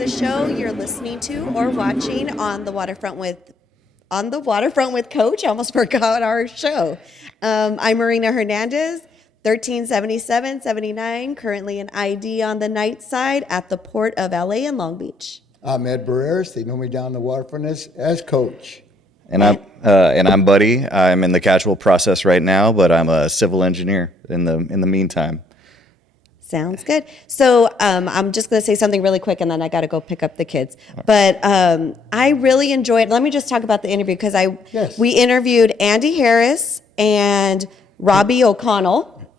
the show you're listening to or watching on the Waterfront with Coach. I almost forgot our show. I'm Marina Hernandez, 137779, currently an ID on the night side at the Port of LA in Long Beach. I'm Ed Barreras. They know me down the waterfront as Coach. And I'm Buddy. I'm in the casual process right now, but I'm a civil engineer in the meantime. Sounds good. So I'm just going to say something really quick, and then I got to go pick up the kids. But I really enjoyed. Let me just talk about the interview because we interviewed Andy Harris and Robbie O'Connell.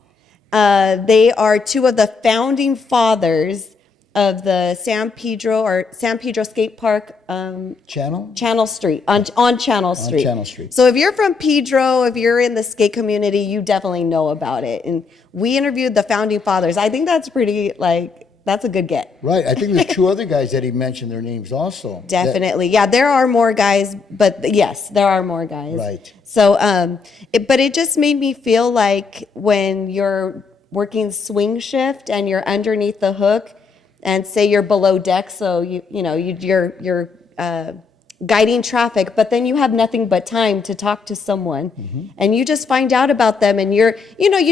They are two of the founding fathers of the San Pedro Skate Park Channel Street on Channel Street. Channel Street. So if you're from Pedro, if you're in the skate community, you definitely know about it. And we interviewed the founding fathers. I think that's that's a good get. Right. I think there's two other guys that he mentioned their names also. Definitely. Yeah, there are more guys, but yes, there are more guys. Right. So, but it just made me feel like when you're working swing shift and you're underneath the hook, and say you're below deck, so you're guiding traffic, but then you have nothing but time to talk to someone, and you just find out about them, and you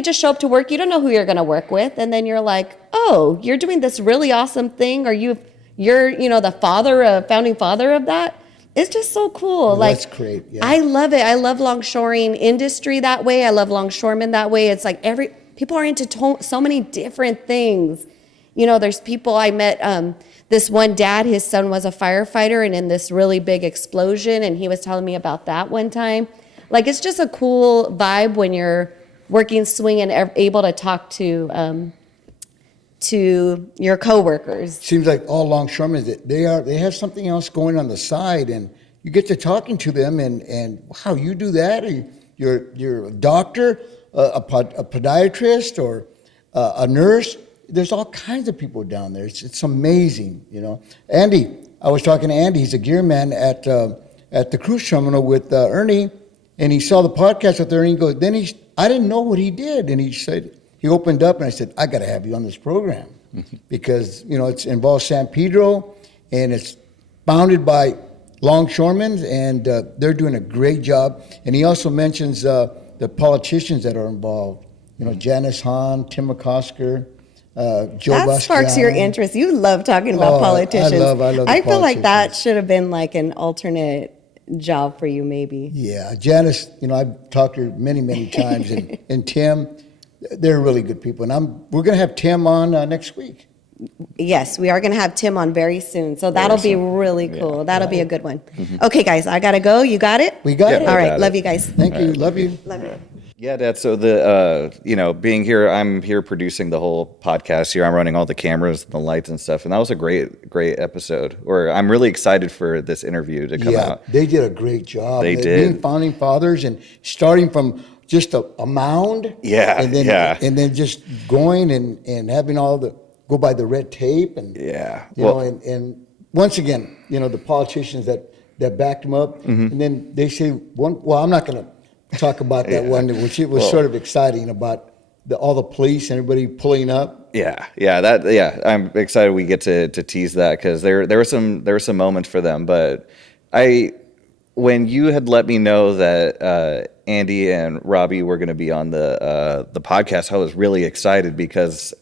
just show up to work. You don't know who you're going to work with, and then you're like, oh, you're doing this really awesome thing, or you're the founding father of that. It's just so cool. That's great. Yeah. I love it. I love longshoring industry that way. I love longshoremen that way. It's like people are into so many different things. There's people I met, this one dad, his son was a firefighter and in this really big explosion, and he was telling me about that one time. Like, it's just a cool vibe when you're working swing and able to talk to your coworkers. Seems like all longshoremen, they have something else going on the side, and you get to talking to them, and wow, you do that? Or you're a doctor, a podiatrist, or a nurse. There's all kinds of people down there. It's amazing, Andy, I was talking to Andy. He's a gear man at the cruise terminal with Ernie, and he saw the podcast with Ernie. He goes, I didn't know what he did, and he said he opened up, and I said, I got to have you on this program because it involves San Pedro, and it's founded by longshoremen, and they're doing a great job. And he also mentions the politicians that are involved. Janice Hahn, Tim McCosker. Joe that sparks your interest. You love talking about politicians. I love I feel like that should have been like an alternate job for you, maybe. Yeah, Janice, I've talked to her many, many times, and Tim, they're really good people. And we're going to have Tim on next week. Yes, we are going to have Tim on very soon. So that'll be really cool. Yeah. That'll be a good one. Okay, guys, I got to go. You got it? We got it. All right, love you guys. Thank you. Love you. Love you. Yeah, Dad. So being here, I'm here producing the whole podcast here. I'm running all the cameras, the lights and stuff. And that was a great episode. I'm really excited for this interview to come out. They did a great job. They did. Being founding fathers and starting from just a mound. Yeah. And then just going and having go by the red tape and and once again, the politicians that backed them up, and then they say I'm not going to talk about that one, which it was sort of exciting about all the police and everybody pulling up. I'm excited we get to tease that because there were some moments for them. But when you had let me know that Andy and Robbie were going to be on the podcast, I was really excited because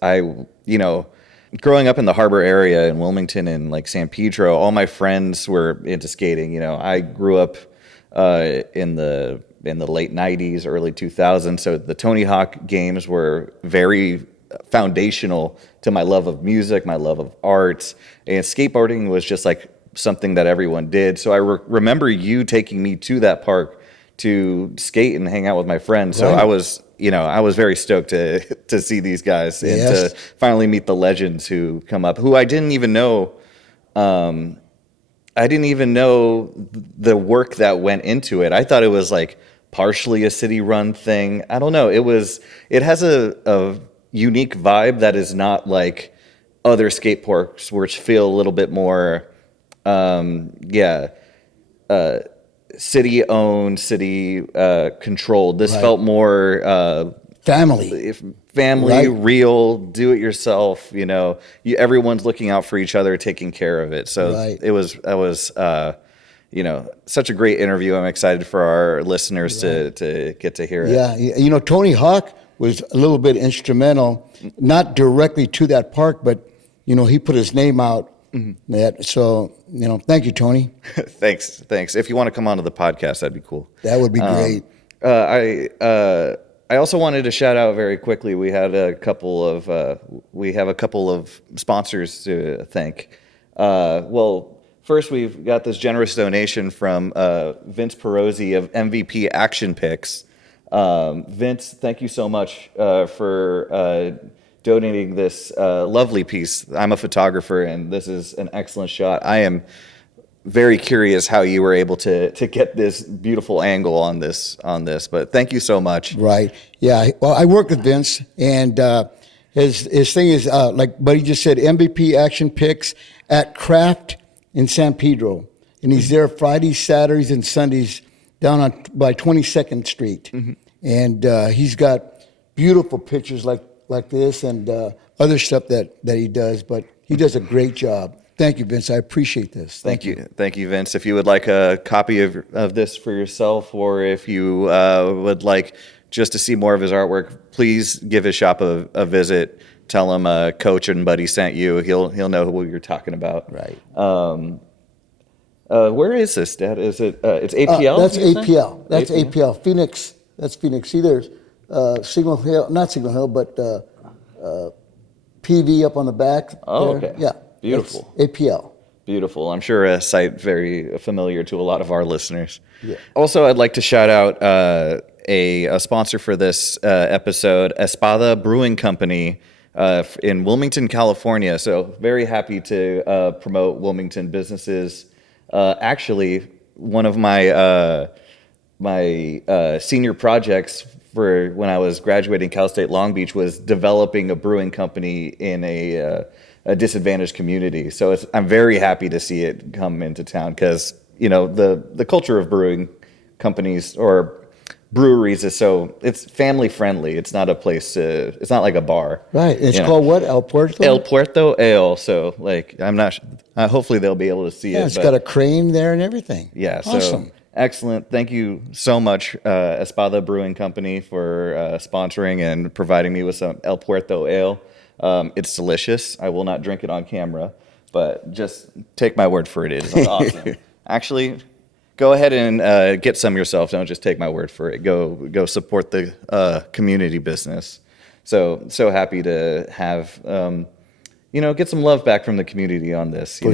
growing up in the harbor area in Wilmington and like San Pedro, all my friends were into skating. I grew up in the late 90s, early 2000s. So the Tony Hawk games were very foundational to my love of music, my love of art, and skateboarding was just like something that everyone did. So I remember you taking me to that park to skate and hang out with my friends. So I was very stoked to see these guys and to finally meet the legends who come up, who I didn't even know. I didn't even know the work that went into it. I thought it was like partially a city-run thing. I don't know. It has a unique vibe that is not like other skate parks, which feel a little bit more, city-owned, city controlled. This felt more family. If family, Right. real, do it yourself, everyone's looking out for each other, taking care of it. So Right. that was such a great interview. I'm excited for our listeners to get to hear it. Yeah, Tony Hawk was a little bit instrumental, not directly to that park, but he put his name out. That so thank you, Tony. Thanks. If you want to come onto the podcast, that'd be cool. That would be great. I also wanted to shout out very quickly. We have a couple of sponsors to thank. Well, first we've got this generous donation from Vince Perozzi of MVP Action Picks. Vince, thank you so much for donating this lovely piece. I'm a photographer, and this is an excellent shot. I am very curious how you were able to get this beautiful angle on this, but thank you so much. Right. Yeah. Well, I work with Vince, and his thing is like Buddy just said, MVP Action Picks at Craft in San Pedro, and he's there Fridays, Saturdays, and Sundays down by 22nd Street, and he's got beautiful pictures like this and other stuff that he does, but he does a great job. Thank you, Vince. I appreciate this. Thank you, Vince. If you would like a copy of this for yourself, or if you would like just to see more of his artwork, please give his shop a visit. Tell him Coach and Buddy sent you. He'll know who you're talking about. Right. Where is this, Dad? Is it? It's APL. That's APL. That's APL. Phoenix. That's Phoenix. See, there's Signal Hill, not Signal Hill, but PV up on the back. Oh, there. okay. Yeah. Beautiful. That's APL. Beautiful. I'm sure a site very familiar to a lot of our listeners. Yeah. Also, I'd like to shout out a sponsor for this episode, Espada Brewing Company in Wilmington, California. So very happy to promote Wilmington businesses. Actually, one of my senior projects for when I was graduating Cal State Long Beach was developing a brewing company in a disadvantaged community. So I'm very happy to see it come into town because, the culture of brewing companies or breweries it's family friendly. It's not a place it's not like a bar. Right. It's called what? El Puerto? El Puerto Ale. So I'm not, hopefully they'll be able to see it. Yeah, it's got a crane there and everything. Yeah. Awesome. So excellent. Thank you so much, Espada Brewing Company, for sponsoring and providing me with some El Puerto Ale. It's delicious. I will not drink it on camera, but just take my word for it. It is awesome. Actually, go ahead and get some yourself. Don't just take my word for it. Go support the community business. So happy to have get some love back from the community on this. For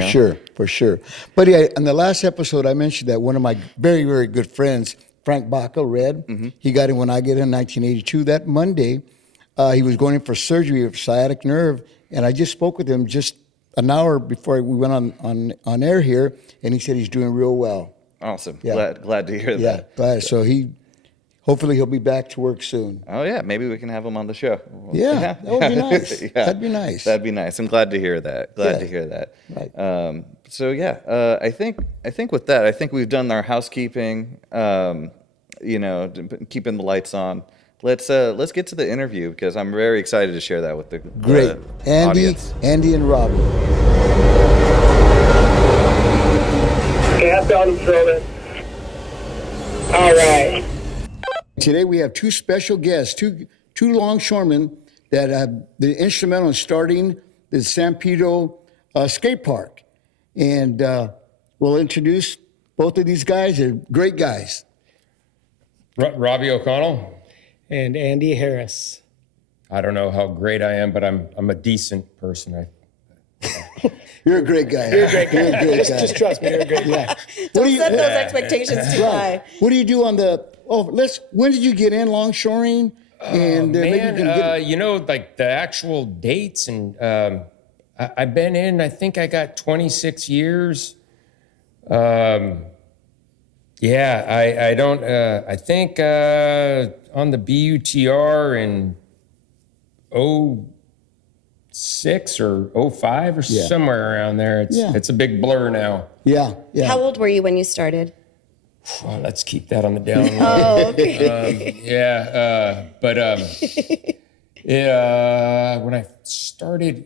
sure. But yeah, in the last episode, I mentioned that one of my very, very good friends, Frank Baca, Red, he got in when I get in 1982. That Monday, he was going in for surgery of sciatic nerve, and I just spoke with him just an hour before we went on air here, and he said he's doing real well. Awesome. Yeah. Glad to hear that. Yeah, glad. So hopefully he'll be back to work soon. Oh yeah, maybe we can have him on the show. Yeah, that would be nice. Yeah. That'd be nice. That'd be nice. I'm glad to hear that. To hear that. Right. So yeah, I think with that, I think we've done our housekeeping. Keeping the lights on. Let's get to the interview because I'm very excited to share that with the Great. audience. Andy and Robbie. Okay, I've got them thrown. All right. Today we have two special guests, two longshoremen that have been instrumental in starting the San Pedro skate park. And we'll introduce both of these guys. They're great guys. Robbie O'Connell. And Andy Harris. I don't know how great I am, but I'm a decent person. You're a great guy. You're a great guy. You're a great guy. Just trust me, you're a great guy. Yeah. Don't set those expectations too high. What do you do on the? When did you get in longshoring? And maybe you can get. Like the actual dates, and I've been in. I think I got 26 years. Yeah, I don't. I think on the BUTR in 06 or 05 or somewhere around there. It's a big blur now. Yeah. How old were you when you started? let's keep that on the down low. Oh, okay. When I started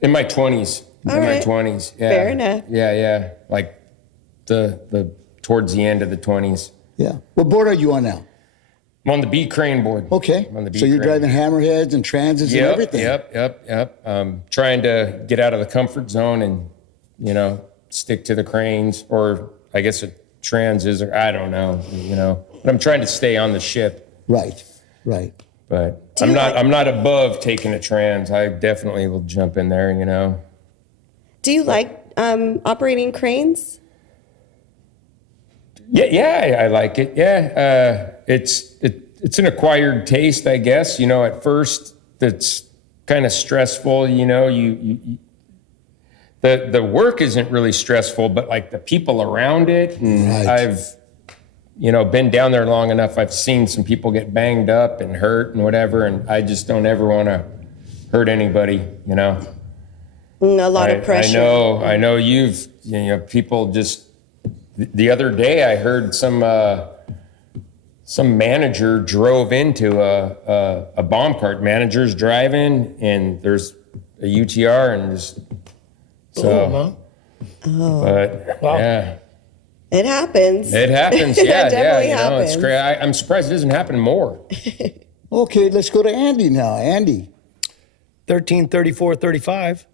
in my 20s. All in right. my 20s. Yeah. Fair enough. Yeah. Like the towards the end of the 20s. Yeah. What board are you on now? I'm on the B crane board. Okay. I'm on the B So you're crane. driving hammerheads and transits and everything. Yep. Trying to get out of the comfort zone and, stick to the cranes, or I guess a trans is, or I don't know, But I'm trying to stay on the ship. Right. But I'm not above taking a trans. I definitely will jump in there, Do you like operating cranes? Yeah, I like it. Yeah, it's an acquired taste, I guess. At first, it's kind of stressful. The work isn't really stressful, but like the people around it. Right. I've been down there long enough. I've seen some people get banged up and hurt and whatever, and I just don't ever want to hurt anybody. A lot of pressure. I know you've people just. The other day, I heard some manager drove into a bomb cart. Manager's driving, and there's a UTR, and just so. But Wow. yeah, It happens. it happens. It Yeah, definitely It's happens. crazy. I'm surprised it doesn't happen more. Okay, let's go to Andy now. Andy. 133435.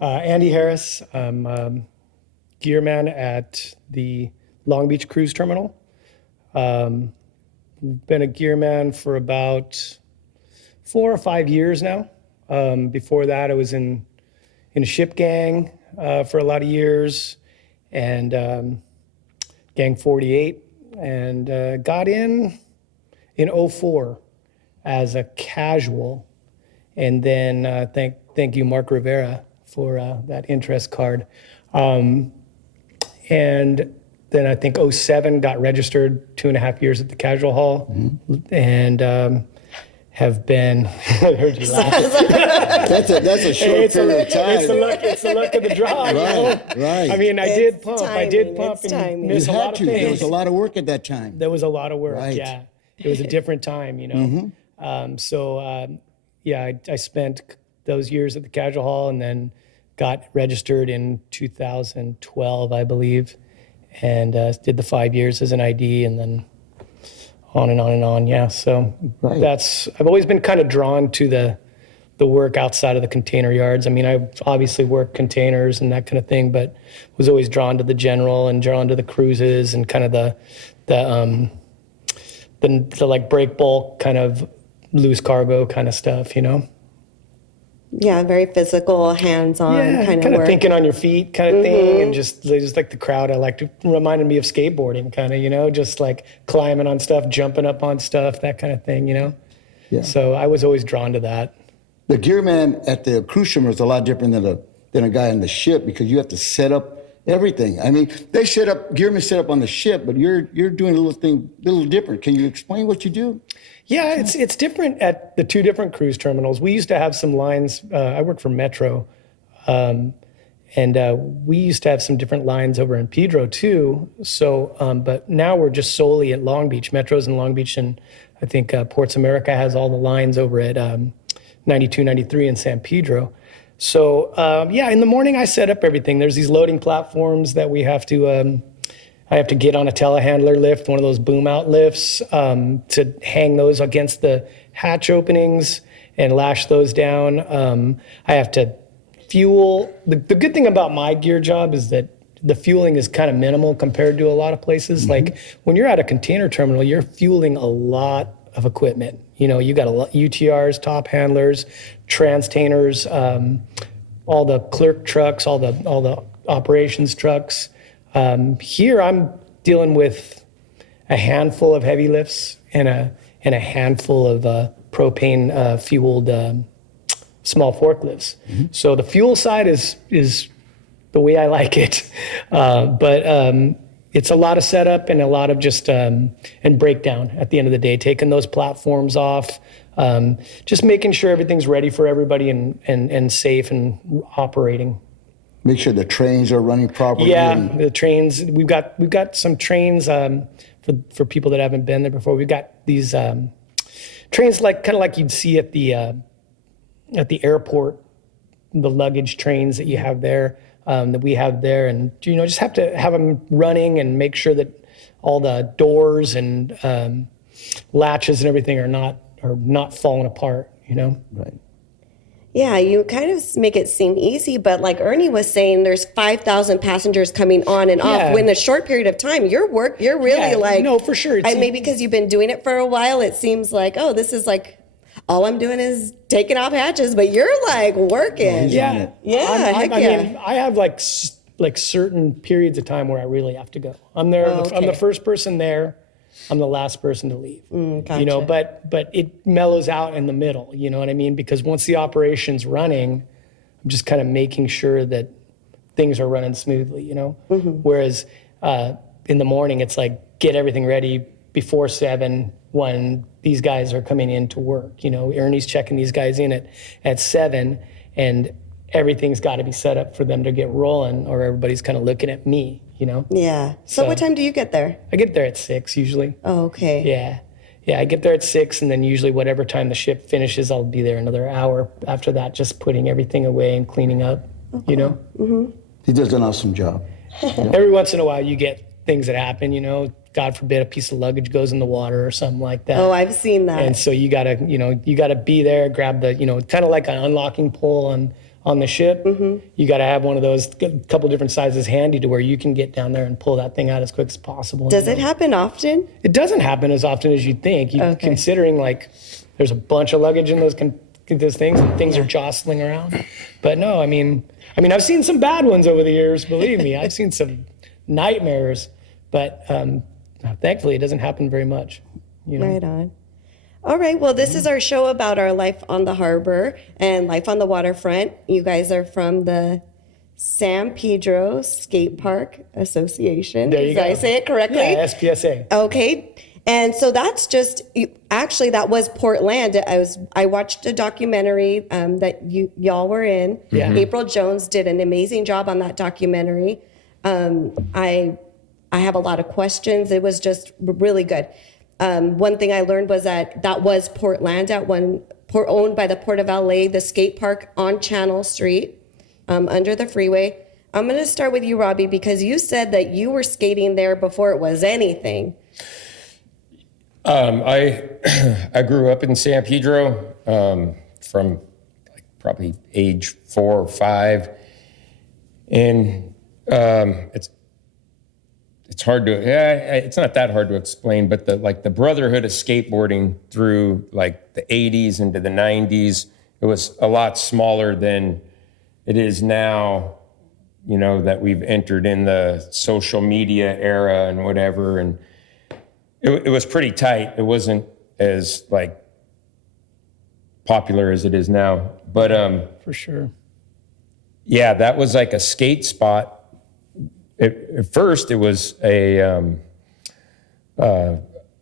Andy Harris. I'm gearman at the Long Beach Cruise Terminal. Been a gearman for about 4 or 5 years now. Before that, I was in a ship gang for a lot of years, and Gang 48, and got in 04 as a casual, and then thank you, Mark Rivera, for that interest card. And then I think 07 got registered 2.5 years at the casual hall, and have been. I heard you laugh. That's a short period of time. It's the luck of the draw. Right. I mean, I did pump It's timing. and miss You a lot had of to. things. There was a lot of work at that time. There was a lot of work. Right. Yeah, it was a different time, I spent those years at the casual hall, and then got registered in 2012, I believe, and did the 5 years as an ID, and then on and on and on. Yeah, so Right. I've always been kind of drawn to the work outside of the container yards. I mean, I obviously worked containers and that kind of thing, but was always drawn to the general and drawn to the cruises and kind of the like break bulk kind of loose cargo kind of stuff, Yeah, very physical, hands-on kind of work. thinking on your feet kind of thing, and just like the crowd. I like to reminded me of skateboarding, kind of, just like climbing on stuff, jumping up on stuff, that kind of thing, Yeah. So I was always drawn to that. The gearman at the cruise terminal is a lot different than a guy on the ship, because you have to set up everything. I mean, gearmen set up on the ship, but you're doing a little different. Can you explain what you do? Yeah, it's different at the two different cruise terminals. We used to have some lines. I worked for Metro, and we used to have some different lines over in Pedro too. So, but now we're just solely at Long Beach. Metro's in Long Beach, and I think Ports America has all the lines over at 92, 93 in San Pedro. So, in the morning I set up everything. There's these loading platforms that we have to. I have to get on a telehandler lift, one of those boom out lifts, to hang those against the hatch openings and lash those down. I have to fuel. The good thing about my gear job is that the fueling is kind of minimal compared to a lot of places. Mm-hmm. Like when you're at a container terminal, you're fueling a lot of equipment. You got a lot UTRs, top handlers, transtainers, all the clerk trucks, all the operations trucks. Here I'm dealing with a handful of heavy lifts and a handful of propane fueled small forklifts. Mm-hmm. So the fuel side is the way I like it, but it's a lot of setup and a lot of just and breakdown at the end of the day, taking those platforms off, just making sure everything's ready for everybody and safe and operating. Make sure the trains are running properly. Yeah, and- the trains. We've got some trains for people that haven't been there before. We've got these trains kind of like you'd see at the airport, the luggage trains that you have there, that we have there, and just have to have them running and make sure that all the doors and latches and everything are not falling apart. Right. Yeah, you kind of make it seem easy, but like Ernie was saying, there's 5,000 passengers coming on and off. Yeah. In a short period of time, you're really Yeah, like, no, for sure. Maybe because you've been doing it for a while, it seems like, oh, this is like, all I'm doing is taking off hatches, but you're like working. Yeah, Yeah, heck I yeah. mean, I have like certain periods of time where I really have to go. I'm there. Oh, I'm the okay. first person there. I'm the last person to leave. Gotcha. But it mellows out in the middle. You know what I mean? Because once the operation's running, I'm just kind of making sure that things are running smoothly. Whereas in the morning, it's like get everything ready before 7 when these guys are coming in to work. Ernie's checking these guys in at 7, and everything's got to be set up for them to get rolling, or everybody's kind of looking at me. Yeah. So what time do you get there? I get there at 6 usually. Oh, okay. Yeah, I get there at 6, and then usually whatever time the ship finishes, I'll be there another hour after that, just putting everything away and cleaning up. He does an awesome job. Every once in a while, you get things that happen. God forbid, a piece of luggage goes in the water or something like that. Oh, I've seen that. And so you gotta be there, grab the, kind of like an unlocking pole on the ship. You gotta have one of those, couple different sizes handy to where you can get down there and pull that thing out as quick as possible. Does it happen often? It doesn't happen as often as you'd think. Considering like there's a bunch of luggage in those things, and things are jostling around. But no, I mean, I've seen some bad ones over the years. Believe me, I've seen some nightmares. But thankfully, it doesn't happen very much. Right on. All right. Well, this is our show about our life on the harbor and life on the waterfront. You guys are from the San Pedro Skate Park Association. There you Did I go. say it correctly? Yeah, SPSA. Okay. And so that's just actually that was Portland. I watched a documentary that y'all were in. Yeah. April Jones did an amazing job on that documentary. I have a lot of questions. It was just really good. One thing I learned was that was Portland owned by the Port of LA, the skate park on Channel Street, under the freeway. I'm going to start with you, Robbie, because you said that you were skating there before it was anything. I grew up in San Pedro from like probably age 4 or 5, and it's hard to it's not that hard to explain, but the brotherhood of skateboarding through like the 80s into the 90s, it was a lot smaller than it is now. That we've entered in the social media era and whatever, and it was pretty tight. It wasn't as like popular as it is now, but For sure. yeah, that was like a skate spot. At first, it was a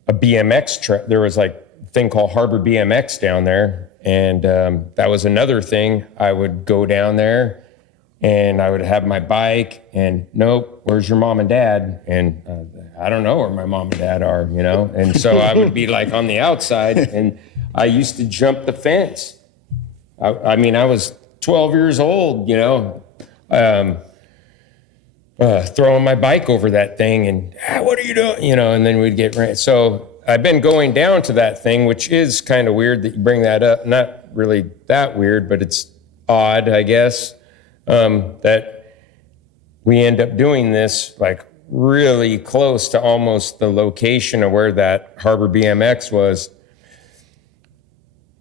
BMX track. There was like a thing called Harbor BMX down there, and that was another thing. I would go down there, and I would have my bike, and nope, where's your mom and dad? And I don't know where my mom and dad are, And so I would be like on the outside, and I used to jump the fence. I was 12 years old, throwing my bike over that thing, and what are you doing? And then we'd get ran. So I've been going down to that thing, which is kind of weird that you bring that up. Not really that weird, but it's odd, I guess, that we end up doing this like really close to almost the location of where that Harbor BMX was.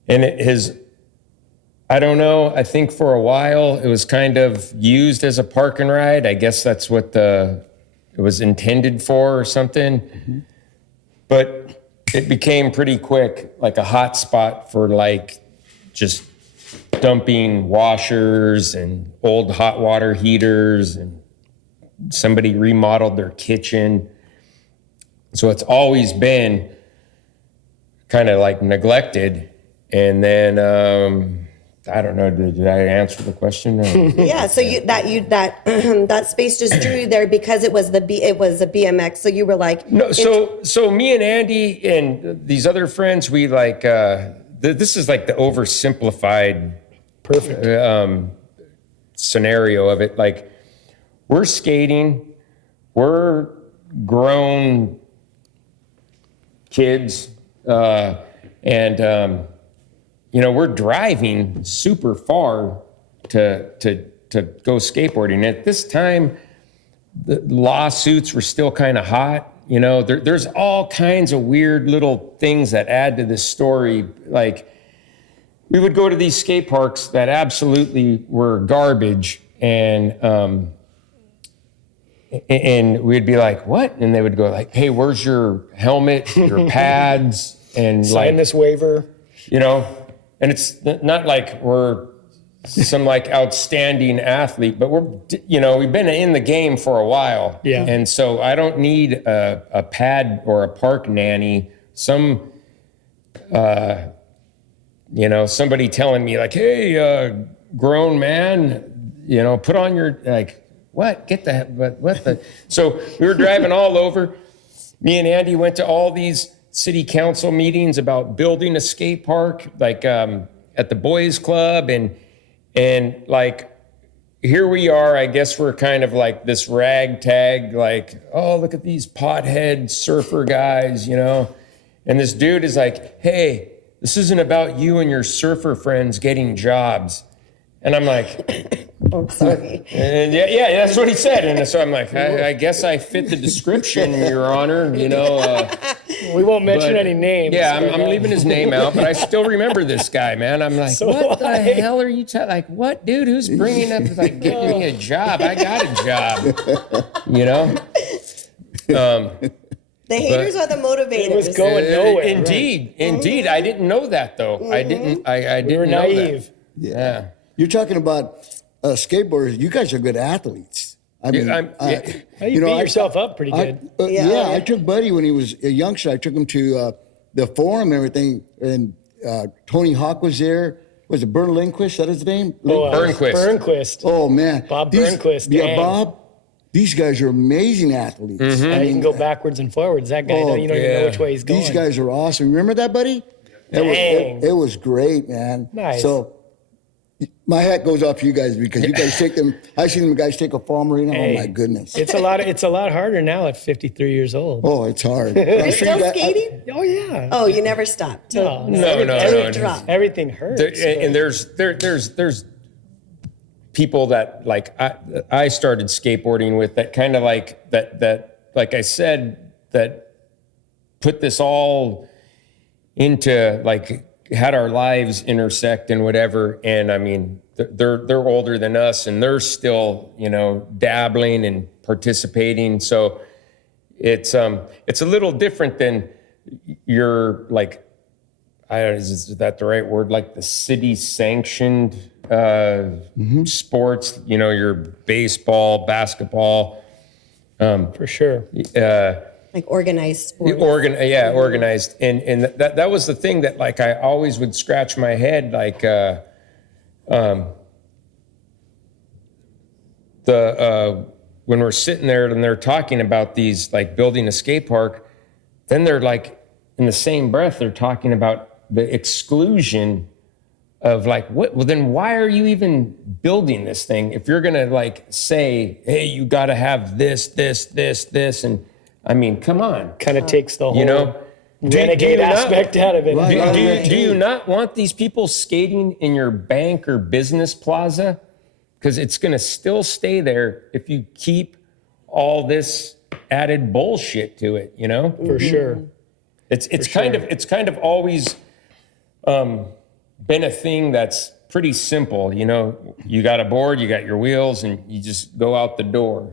And it has, I don't know, I think for a while it was kind of used as a park and ride. I guess that's what it was intended for or something. Mm-hmm. But it became pretty quick, like a hot spot for like just dumping washers and old hot water heaters, and somebody remodeled their kitchen. So it's always been kind of like neglected. And then I don't know. Did I answer the question? Or? Yeah, so that space just drew you there because it was a BMX. So you were like, No, so me and Andy and these other friends, we like this is like the oversimplified Perfect. scenario of it. Like we're skating, we're grown kids, and we're driving super far to go skateboarding. At this time, the lawsuits were still kind of hot. There's all kinds of weird little things that add to this story. Like we would go to these skate parks that absolutely were garbage, and we'd be like, "What?" And they would go like, "Hey, where's your helmet, your pads, and Sign this waiver. And it's not like we're some like outstanding athlete, but we've been in the game for a while. Yeah. And so I don't need a pad or a park nanny. Somebody telling me like, hey, grown man, put on your, like, what? What the? So we were driving all over. Me and Andy went to all these city council meetings about building a skate park, like at the boys club, and like here we are. I guess we're kind of like this ragtag, like, oh, look at these pothead surfer guys, and this dude is like, hey, this isn't about you and your surfer friends getting jobs. And I'm like, oh, sorry. And yeah, that's what he said. And so I'm like, I guess I fit the description, Your Honor. We won't mention any names. Yeah, I'm leaving his name out, but I still remember this guy, man. I'm like, what the hell are you like, what, dude? Who's bringing up like getting me a job? I got a job, The haters are the motivators. It was going nowhere. Indeed. I didn't know that though. Mm-hmm. I didn't We were know naive. that. Yeah. You're talking about skateboarders. You guys are good athletes. I mean, You beat yourself up pretty good. I took Buddy when he was a youngster. I took him to the forum and everything, and Tony Hawk was there. Was it Bern Lindquist? Is that his name? Burnquist. Oh man, Bob Burnquist. Yeah, Bob. These guys are amazing athletes. Mm-hmm. You can go backwards and forwards. That guy, you don't even know which way he's going. These guys are awesome. Remember that, Buddy? It was great, man. Nice. So my hat goes off to you guys because you guys take them. I've seen them guys take a farm arena. Oh my goodness. It's a lot harder now at 53 years old. Oh, it's hard. You're still skating? Oh yeah. Oh, you never stopped. No. Everything hurts. And there's people that like I started skateboarding with that kind of like that like I said, that put this all into like had our lives intersect and whatever. And I mean, they're older than us and they're still, dabbling and participating. So it's a little different than your like, is that the right word? Like the city sanctioned sports, your baseball, basketball. For sure. Like organized sports. Organized. And that was the thing that like I always would scratch my head, like when we're sitting there and they're talking about these like building a skate park, then they're like in the same breath they're talking about the exclusion of like what? Well, then why are you even building this thing if you're gonna like say, hey, you got to have this, and I mean, come on. Kind of takes the whole renegade aspect out of it. Do you not want these people skating in your bank or business plaza? Because it's going to still stay there if you keep all this added bullshit to it, For sure. It's kind of always been a thing that's pretty simple, you got a board, you got your wheels, and you just go out the door,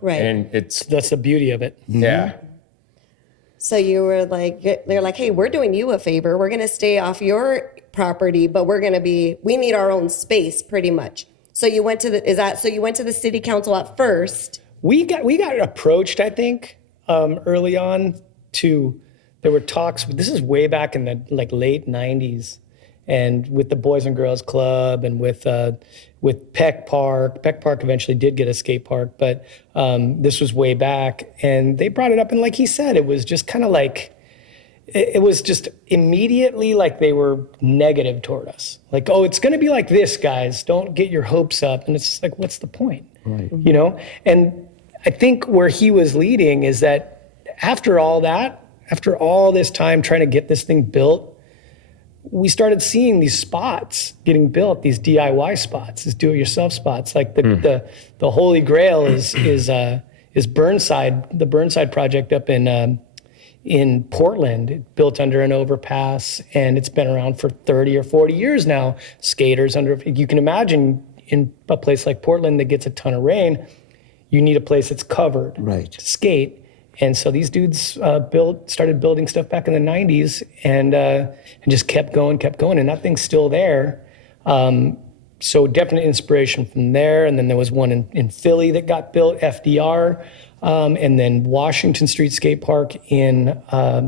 Right. And That's the beauty of it. Yeah. So you were like, they're like, hey, we're doing you a favor. We're going to stay off your property, but we need our own space pretty much. So you went to the city council at first. We got approached, I think, early on there were talks, this is way back in the like late 90s. and with the Boys and Girls Club and with Peck Park. Peck Park eventually did get a skate park, but this was way back. And they brought it up, and like he said, it was just kind of like, it was just immediately like they were negative toward us. Like, oh, it's going to be like this, guys. Don't get your hopes up. And it's just like, what's the point? Right. You know? And I think where he was leading is that after all that, after all this time trying to get this thing built, we started seeing these spots getting built, these DIY spots, these do-it-yourself spots. Like the holy grail is Burnside, the Burnside project up in Portland, built under an overpass, and it's been around for 30 or 40 years now. Skaters under, you can imagine in a place like Portland that gets a ton of rain, you need a place that's covered to skate. And so these dudes started building stuff back in the 90s and just kept going, and that thing's still there. So definite inspiration from there. And then there was one in Philly that got built, FDR. And then Washington Street Skate Park in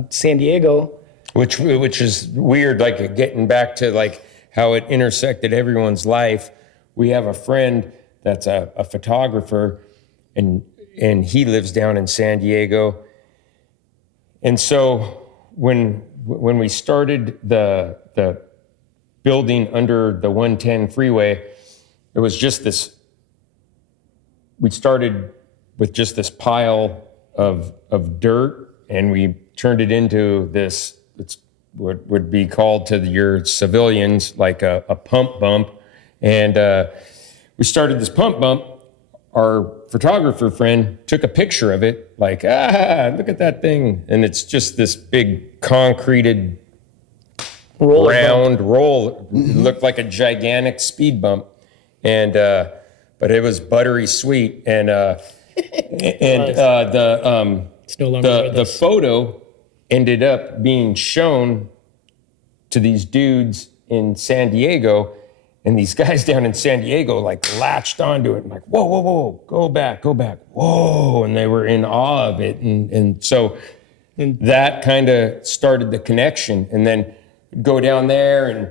San Diego. Which is weird, like getting back to like how it intersected everyone's life. We have a friend that's a photographer, and he lives down in San Diego. And so when we started the building under the 110 freeway, it was just this, we started with just this pile of dirt, and we turned it into this, it's what would be called to your civilians like a pump bump. And we started this pump bump. Our photographer friend took a picture of it, like, look at that thing. And it's just this big concreted round roll. It looked like a gigantic speed bump. And but it was buttery sweet. And It's no longer the photo ended up being shown to these dudes in San Diego, and these guys down in San Diego like latched onto it and like, whoa, go back, whoa, and they were in awe of it, and so that kind of started the connection. And then go down there and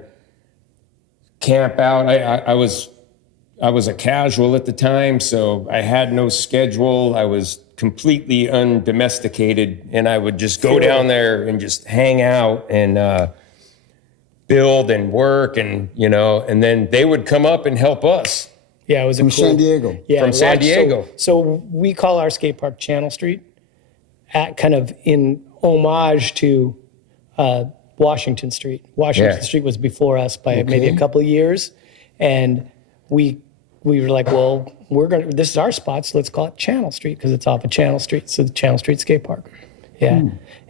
camp out. I was a casual at the time, so I had no schedule. I was completely undomesticated, and I would just go down there and just hang out and build and work, and and then they would come up and help us. Yeah, it was From San Diego. Yeah, From San Diego. So we call our skate park Channel Street, at kind of in homage to Washington Street. Washington Street was before us by maybe a couple of years, and we were like, well, this is our spot, so let's call it Channel Street because it's off of Channel Street, so the Channel Street Skate Park. Yeah,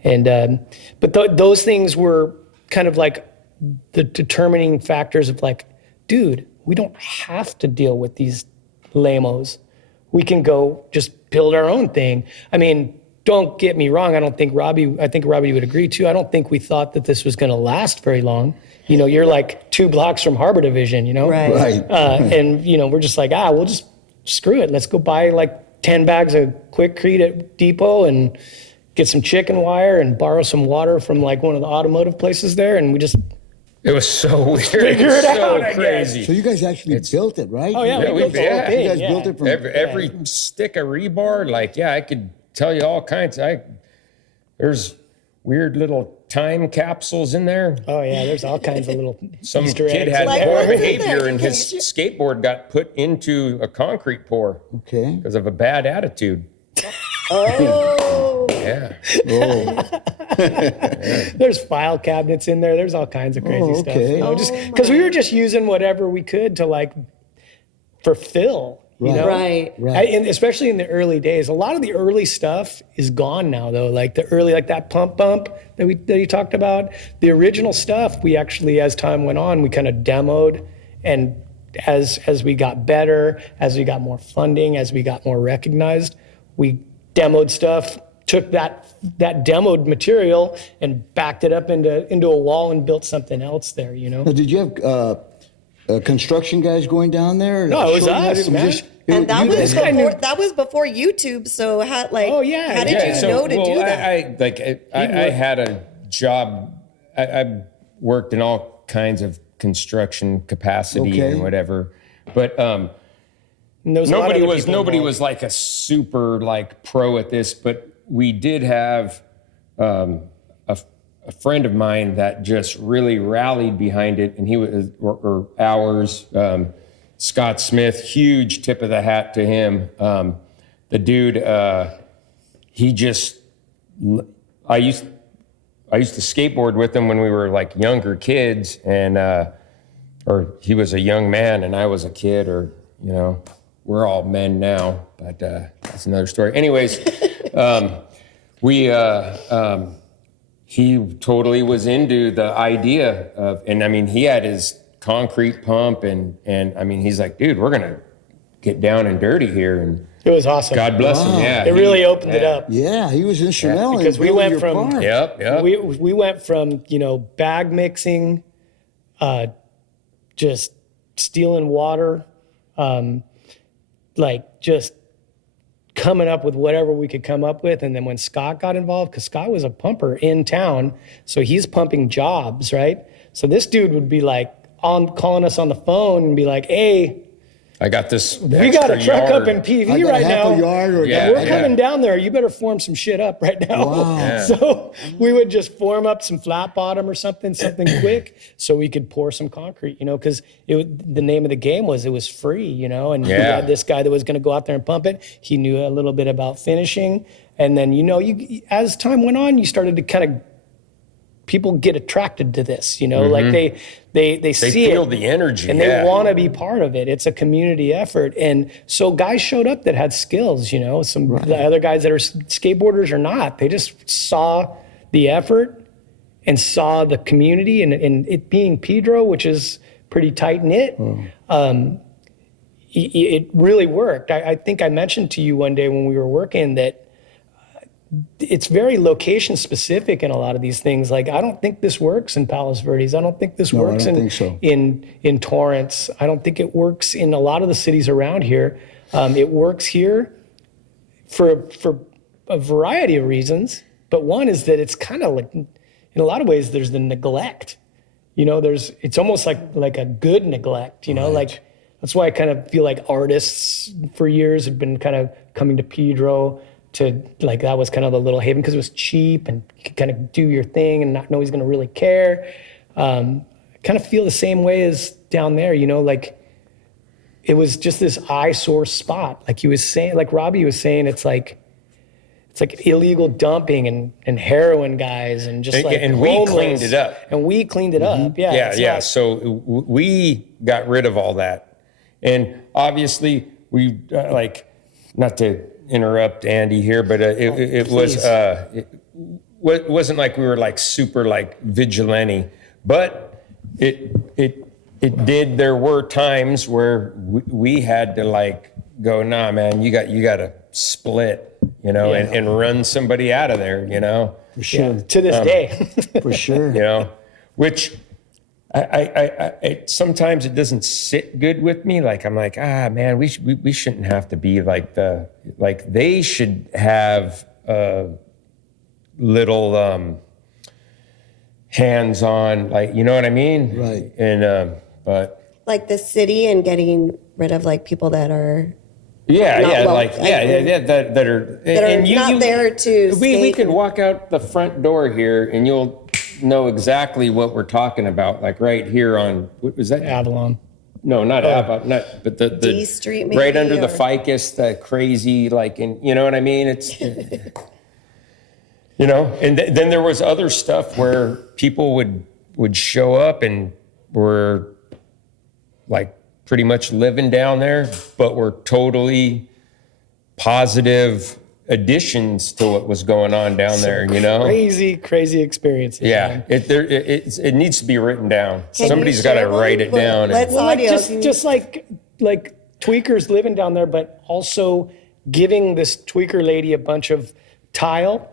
and but those things were kind of like the determining factors of like, dude, we don't have to deal with these lamos. We can go just build our own thing. I mean, don't get me wrong. I think Robbie would agree too. I don't think we thought that this was going to last very long. You're like 2 blocks from Harbor Division, Right. And, we're just like, we'll just screw it. Let's go buy like 10 bags of Quickcrete at Depot and get some chicken wire and borrow some water from like one of the automotive places there. And we just... It was so weird. Figure it so out, crazy. So you guys actually built it, right? Oh, yeah, Yeah, we built the whole thing. You guys yeah. built it from Every stick of rebar, like, I could tell you all kinds. There's weird little time capsules in there. Oh, yeah, there's all kinds of little Some Easter kid eggs. had Like, poor what's in behavior, there? and his skateboard got put into a concrete pour Okay. because of a bad attitude. Oh. Yeah. Oh, There's file cabinets in there. There's all kinds of crazy stuff. okay. Just because we were just using whatever we could to like fulfill. Right. And especially in the early days, a lot of the early stuff is gone now, though. Like the early, like that pump bump that you talked about. The original stuff, we actually, as time went on, we kind of demoed, and as we got better, as we got more funding, as we got more recognized, we demoed stuff, took that demoed material and backed it up into a wall and built something else there. Now, did you have construction guys going down there? No, it was showing how us, to- man. And that you was guys- before YouTube. So how Oh, yeah. how did Yeah, you so, know to do that? I had a job. I worked in all kinds of construction capacity Okay. and whatever. But And there was a lot of other people nobody involved. was like a super like pro at this, but we did have a friend of mine that just really rallied behind it, and he was or ours. Scott Smith, huge tip of the hat to him. The dude, he just, I used to skateboard with him when we were like younger kids, and or he was a young man and I was a kid, or you know, we're all men now, but that's another story. Anyways, he totally was into the idea of, and I mean, he had his concrete pump, and I mean, he's like, dude, we're gonna get down and dirty here, and It was awesome. God bless him. Wow. Yeah, It really opened it up. Yeah, he was instrumental Because in we building went your from- park. Yep. We went from, you know, bag mixing, just stealing water, like just coming up with whatever we could come up with. And then when Scott got involved, because Scott was a pumper in town, so he's pumping jobs, right? So this dude would be like calling us on the phone and be like, hey, I got this. we got a extra truck yard. up in PV I got right half now. a yard or Yeah, We're coming down there. You better form some shit up right now. Wow. Yeah. So we would just form up some flat bottom or something quick, so we could pour some concrete, you know, because the name of the game was it was free, you know, and we Yeah. had this guy that was going to go out there and pump it. He knew a little bit about finishing, and then you know, as time went on, you started to kind of people get attracted to this, you know, like they see feel it, the energy, and yeah. they want to be part of it. It's a community effort, and so guys showed up that had skills, you know. The other guys that are skateboarders or not, they just saw the effort and saw the community, and it being Pedro, which is pretty tight knit. It really worked. I think I mentioned to you one day when we were working that it's very location specific in a lot of these things. Like, I don't think this works in Palos Verdes. I don't think this No, I works don't think so. in Torrance. I don't think it works in a lot of the cities around here. It works here for a variety of reasons. But one is that it's kind of like, in a lot of ways, there's the neglect. You know, it's almost like a good neglect, you know, like that's why I kind of feel like artists for years have been kind of coming to Pedro to, like, that was kind of the little haven because it was cheap and you could kind of do your thing and not know he's going to really care. I kind of feel the same way as down there, you know, like it was just this eyesore spot. Like he was saying, like Robbie was saying, it's like illegal dumping and heroin guys and just like and we homeless. cleaned it up. And we cleaned it up. Yeah. Yeah, it's yeah. not- So we got rid of all that, and obviously we not to interrupt Andy here, but it wasn't like we were like super like vigilante, but it did. There were times where we had to like go, nah, man, you got to split, you know, and run somebody out of there, you know. For sure. To this day. For sure. You know, which I sometimes it doesn't sit good with me. Like I'm like, man, we shouldn't have to be like they should have little hands-on, like, you know what I mean? Right. And but Like the city and getting rid of like people that are yeah, Not yeah, well, like yeah, that are not there to We skate could and- walk out the front door here, and you'll know exactly what we're talking about. Like right here on what was that? Avalon. No, not Avalon, but the D Street, maybe, right under the or- ficus, that crazy like, and you know what I mean? It's you know, and then there was other stuff where people would show up and were like pretty much living down there, but were totally positive additions to what was going on down there, you know? Crazy experiences. Yeah, man. it needs to be written down. Can you Somebody's got to share one? write it down. Let's Well, like audio. just like tweakers living down there, but also giving this tweaker lady a bunch of tile,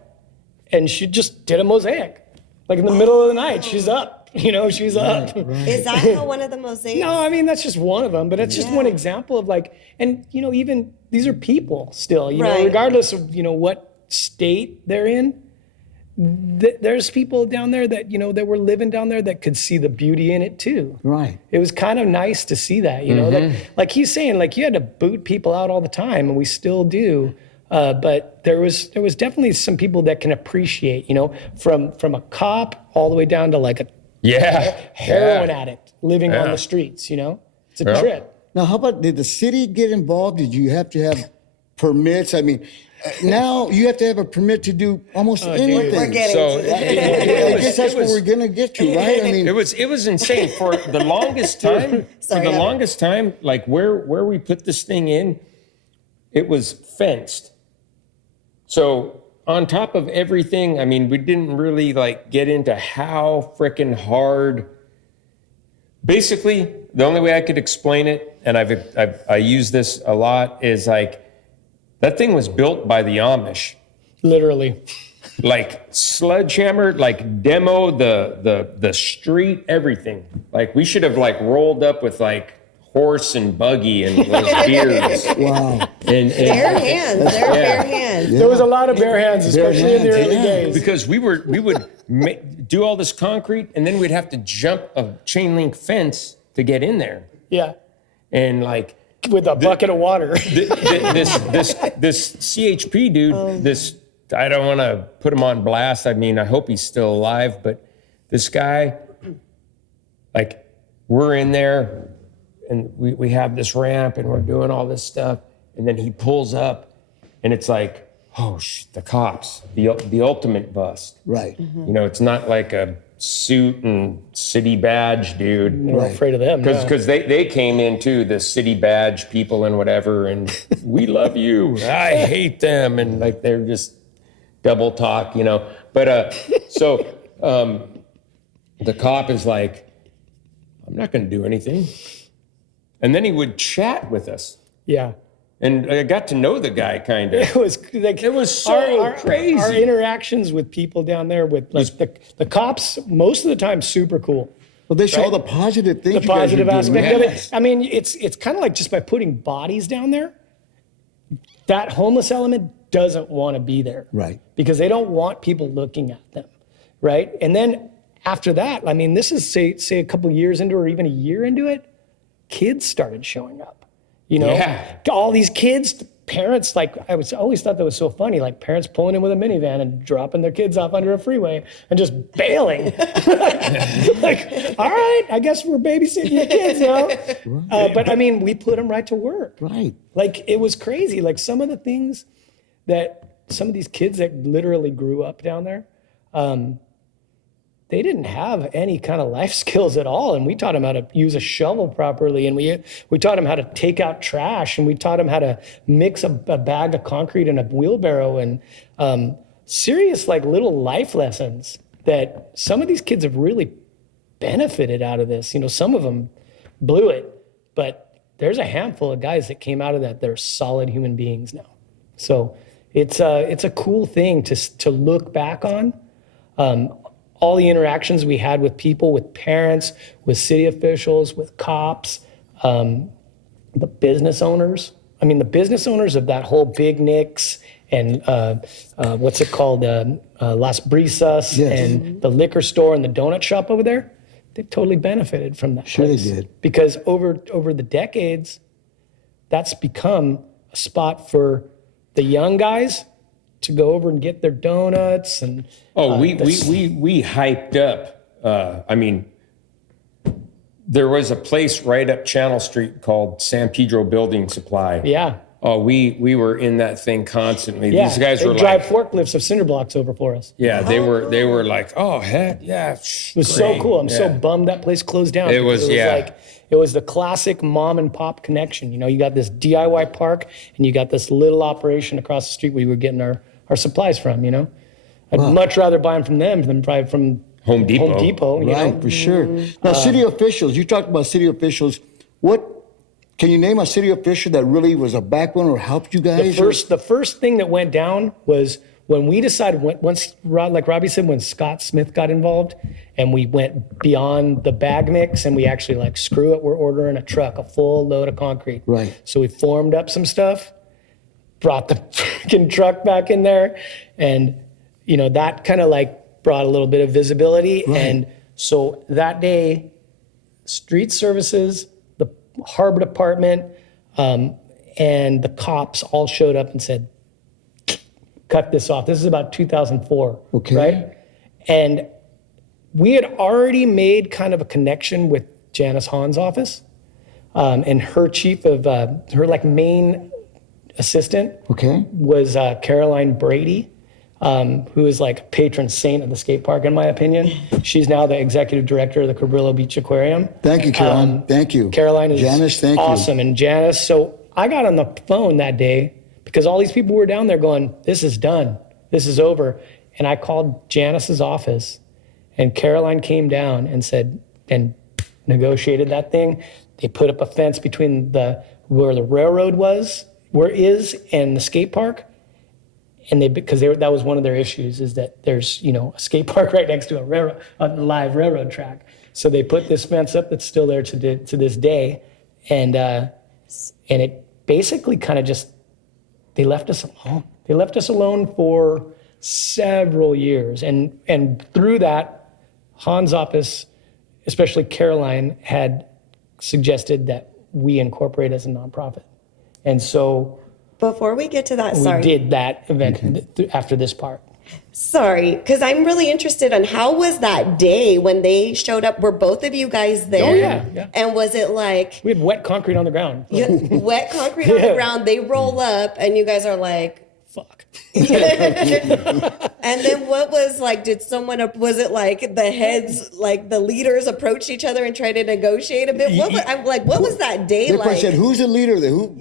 and she just did a mosaic. Like in the middle of the night, she's up. You know, she's up. Is that how one of the mosaics? No, I mean, that's just one of them, but it's just one example of like, and you know, even these are people still, you know, Right. regardless of, you know, what state they're in, there's people down there that, that were living down there that could see the beauty in it too. Right. It was kind of nice to see that, like he's saying, like you had to boot people out all the time, and we still do. But there was definitely some people that can appreciate, from a cop all the way down to like a heroin addict living on the streets, It's a trip. Now, how about, did the city get involved? Did you have to have permits? I mean, now you have to have a permit to do almost anything. We're getting So to that. I guess that's what we're gonna get to, right? I mean, it was insane for the longest time. Longest time, like where we put this thing in, it was fenced. So on top of everything, I mean, we didn't really like get into how freaking hard. Basically, the only way I could explain it, and I use this a lot, is like that thing was built by the Amish. Literally. Like sledgehammer, like demo the street, everything. Like we should have like rolled up with like horse and buggy and those beers. wow. And Bare hands. They're bare hands. There was a lot of bare hands, especially in the early days. because we would do all this concrete, and then we'd have to jump a chain link fence to get in there. Yeah. And like With a bucket of water. this CHP dude, I don't want to put him on blast. I mean, I hope he's still alive, but this guy, like, we're in there and we have this ramp and we're doing all this stuff. And then he pulls up and it's like, oh, the cops, the ultimate bust. Right. It's not like a suit and city badge dude. We're afraid of them. Because they came in too, the city badge people and whatever, and we love you. I hate them, and like they're just double talk, But so the cop is like, I'm not going to do anything, and then he would chat with us, Yeah. and I got to know the guy kind of. It was like It was so crazy. Our interactions with people down there, with like the cops, most of the time, super cool. Well, they show the positive things. The positive aspect of Yes. it. I mean, it's kind of like just by putting bodies down there, that homeless element doesn't want to be there. Right. Because they don't want people looking at them. Right. And then after that, I mean, this is say a couple years into, or even a year into it, kids started showing up. All these kids, parents, like I always thought that was so funny, like parents pulling in with a minivan and dropping their kids off under a freeway and just bailing. like, all right, I guess we're babysitting your kids now. Right. But I mean, we put them right to work. Right. Like it was crazy. Like some of the things that some of these kids that literally grew up down there, they didn't have any kind of life skills at all. And we taught them how to use a shovel properly. And we taught them how to take out trash. And we taught them how to mix a bag of concrete in a wheelbarrow. And serious, like little life lessons that some of these kids have really benefited out of this. Some of them blew it. But there's a handful of guys that came out of that are solid human beings now. So it's a cool thing to look back on. All the interactions we had with people, with parents, with city officials, with cops, the business owners. I mean, the business owners of that whole Big Nick's and what's it called, Las Brisas, Yes. and the liquor store and the donut shop over there, they've totally benefited from that Sure they place. did. Because over the decades, that's become a spot for the young guys to go over and get their donuts and We hyped up. I mean, there was a place right up Channel Street called San Pedro Building Supply. yeah. Oh, we were in that thing constantly. Yeah, These guys they were drive like, forklifts of cinder blocks over for us. yeah, they were like, oh heck yeah, It was so cool. I'm so bummed that place closed down. It was, because yeah. like it was the classic mom and pop connection. You got this DIY park and you got this little operation across the street we were getting our supplies from. I'd much rather buy them from them than probably from Home Depot. Home Depot. Right, for sure. Now, city officials, you talked about city officials. Can you name a city official that really was a backbone or helped you guys? The first thing that went down was when we decided, once, like Robbie said, when Scott Smith got involved and we went beyond the bag mix and we actually like, screw it, we're ordering a truck, a full load of concrete. Right. So we formed up some stuff, brought the freaking truck back in there, and that kind of like brought a little bit of visibility. Right. And so that day, street services, the harbor department, and the cops all showed up and said, cut this off. This is about 2004, okay. Right? And we had already made kind of a connection with Janice Hahn's office, and her chief of, her like main assistant was Caroline Brady, who is like a patron saint of the skate park, in my opinion. She's now the executive director of the Cabrillo Beach Aquarium. Thank you, Caroline. Thank you. Caroline is Janice, thank awesome. you. And Janice, so I got on the phone that day because all these people were down there going, this is done. This is over. And I called Janice's office, and Caroline came down and said, and negotiated that thing. They put up a fence between where the railroad is and the skate park. And that was one of their issues, is that there's, a skate park right next to a live railroad track. So they put this fence up that's still there to this day. And it basically kind of just, they left us alone. They left us alone for several years. And through that, Han's office, especially Caroline, had suggested that we incorporate as a nonprofit. And so before we get to that, we did that event after this part. Sorry, because I'm really interested on how was that day when they showed up? Were both of you guys there? Oh, yeah. And was it like... We had wet concrete on the ground. Wet concrete on the ground. They roll up and you guys are like... Fuck. And then what was like, was it like the heads, like the leaders approached each other and tried to negotiate a bit? What was that day They like? said, who's the leader there? Who's in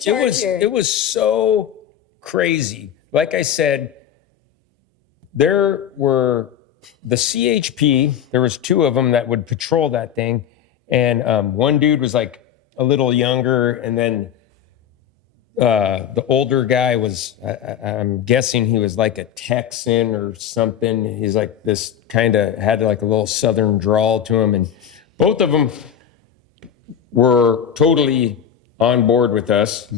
charge here? It was so crazy. Like I said, there were the CHP, there was two of them that would patrol that thing. And one dude was like a little younger, and then the older guy was, I'm guessing he was like a Texan or something. He's like this kind of had like a little Southern drawl to him. And both of them were totally on board with us,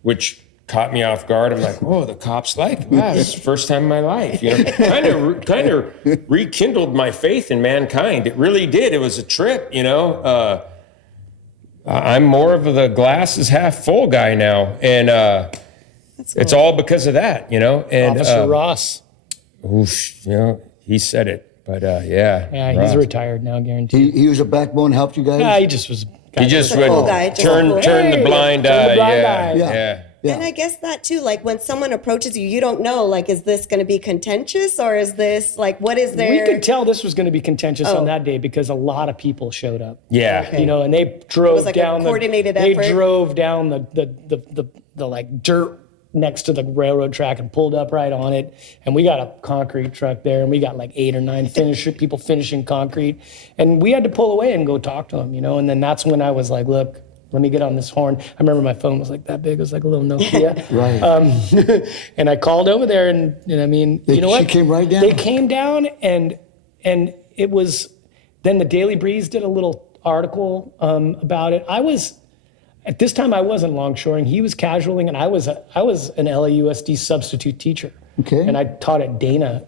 which caught me off guard. I'm like, oh, the cops like, wow, this is the first time in my life. Kind of rekindled my faith in mankind. It really did. It was a trip, I'm more of the glass is half full guy now. And it's all because of that, And Officer Ross. Oof, he said it. But Yeah, Ross. he's retired now, guaranteed. He was a backbone, helped you guys? Yeah, he just was... He just Cool would guy, just turn cool. the blind eye. Yeah. And I guess that too, like when someone approaches you, you don't know, like, is this going to be contentious or is this like, what is there? We could tell this was going to be contentious on that day because a lot of people showed up. Yeah. Okay. And they drove like down a coordinated They effort? drove down the like dirt next to the railroad track and pulled up right on it. And we got a concrete truck there, and we got like 8 or 9 people finishing concrete. And we had to pull away and go talk to them, And then that's when I was like, look, let me get on this horn. I remember my phone was like that big. It was like a little Nokia. Right. And I called over there, and I mean, you know what? She came right down. They came down, and it was, then the Daily Breeze did a little article about it. At this time, I wasn't longshoring. He was casualing, and I was an LAUSD substitute teacher. Okay. And I taught at Dana